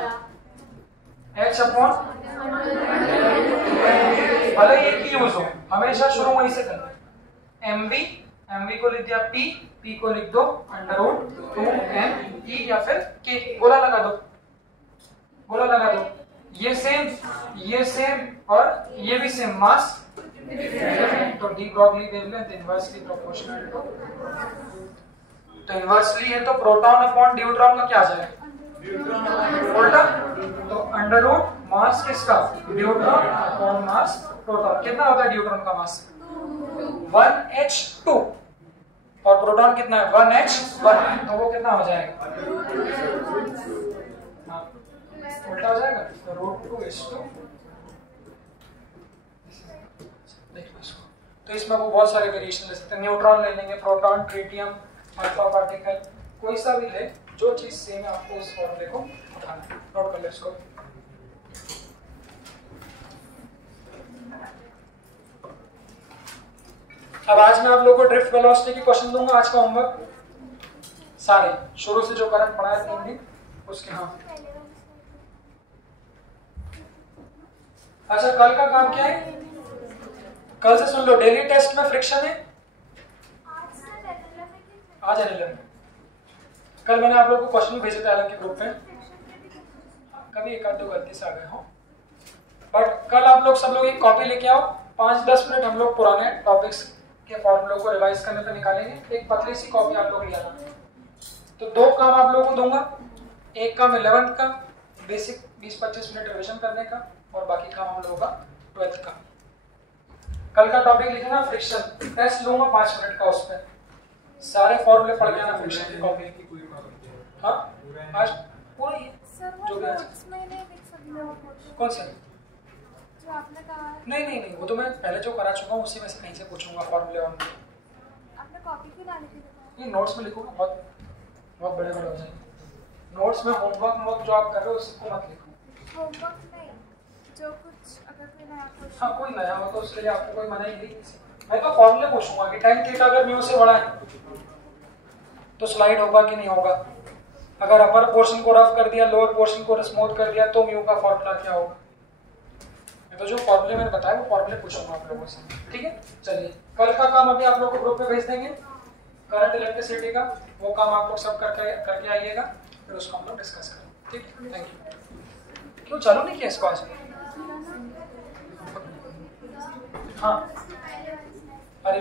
H अपॉन, भले एक ही यूज हो, हमेशा शुरू वहीं से करना है। mv, mv को लिख दिया p को लिख दो √2m e या फिर k। गोला लगा दो, गोला लगा दो। ये सेम और ये भी सेम, मास तो de Broglie wavelength inversely proportional to, तो इनवर्सली है तो प्रोटॉन अपॉन न्यूट्रॉन का क्या आ जाएगा? उल्टा। तो अंडर रूट मास किसका? Neutron upon mass proton. कितना होता है न्यूट्रॉन का मास? 1h2 और प्रोटॉन कितना है? 1h1। तो वो कितना हो जाएगा? हाँ, उल्टा हो जाएगा, तो √2h2। देखो इसको, तो इसमें वो बहुत सारे वेरिएशन ले सकते हैं। न्यूट्रॉन ले लेंगे, प्रोटॉन, ट्रिटियम, अल्फा पार्टिकल, कोई सा भी ले, जो चीज सेम है आपको उस फॉर्मूले को उठाना है। नोट कर लो इसको। अब आज मैं आप लोगों को ड्रिफ्ट वेलोसिटी के क्वेश्चन दूंगा। आज का होमवर्क सारे शुरू से जो करंट पढ़ाया 3 दिन उसके। हाँ, अच्छा, कल का काम क्या है? कल से सुन लो, डेली टेस्ट में फ्रिक्शन है आज एनएलएम। कल मैंने आप लोगों को क्वेश्चन भेजे थे अलग के ग्रुप में, कभी एक आध दो गलती से आ गए हो, बट कल आप लोग सब लोग एक कॉपी लेके आओ। 5-10 मिनट हम लोग पुराने टॉपिक्स के फॉर्मूलों को रिवाइज करने पे निकालेंगे। एक पतली सी कॉपी आप लोग ले आना। तो 2 काम आप लोगों को दूंगा, एक काम 11th का बेसिक 20-25 मिनट रिविजन करने का, और बाकी काम हम लोगों का 12th का। कल का टॉपिक लिखना फ्रिक्शन, टेस्ट लूंगा 5 मिनट का, उस पर सारे फॉर्मूले पढ़ लेना फ्रिक्शन की कॉपी। हाँ, आज पूरा जो भी कौन सा? जो आपने कहा। नहीं, वो तो मैं पहले जो करा चुका हूँ उसी में से कहीं से पूछूंगा फॉर्मूले। आपने कॉपी क्यों डाली थी? ये नोट्स में लिखूंगा, बहुत बड़े हो जाएंगे नोट्स में। होमवर्क जो आप कर रहे हो उसको मत लिखो। होमवर्क नहीं, जो कुछ अगर कोई नया क्वेश्चन। हाँ, कोई नया हो तो उसके लिए आपको कोई मना ही नहीं। मैं तो फॉर्मूले पूछूंगा कि tan थीटा अगर म्यू से बड़ा है तो स्लाइड होगा कि नहीं होगा। अगर अपर पोर्शन को रफ कर दिया, लोअर पोर्शन को स्मूथ कर दिया, तो म्यू का फॉर्मूला क्या होगा। तो जो फॉर्मूले मैंने बताया वो फॉर्मूले पूछूंगा आप लोगों से, ठीक है। चलिए, कल का काम अभी आप लोग को ग्रुप में भेज देंगे, करंट इलेक्ट्रिसिटी का। वो काम आप लोग सब करके आइएगा, फिर उसको हम लोग डिस्कस करेंगे, ठीक है। Thank you. क्यों चालू नहीं किया इसको आज? हाँ, अरे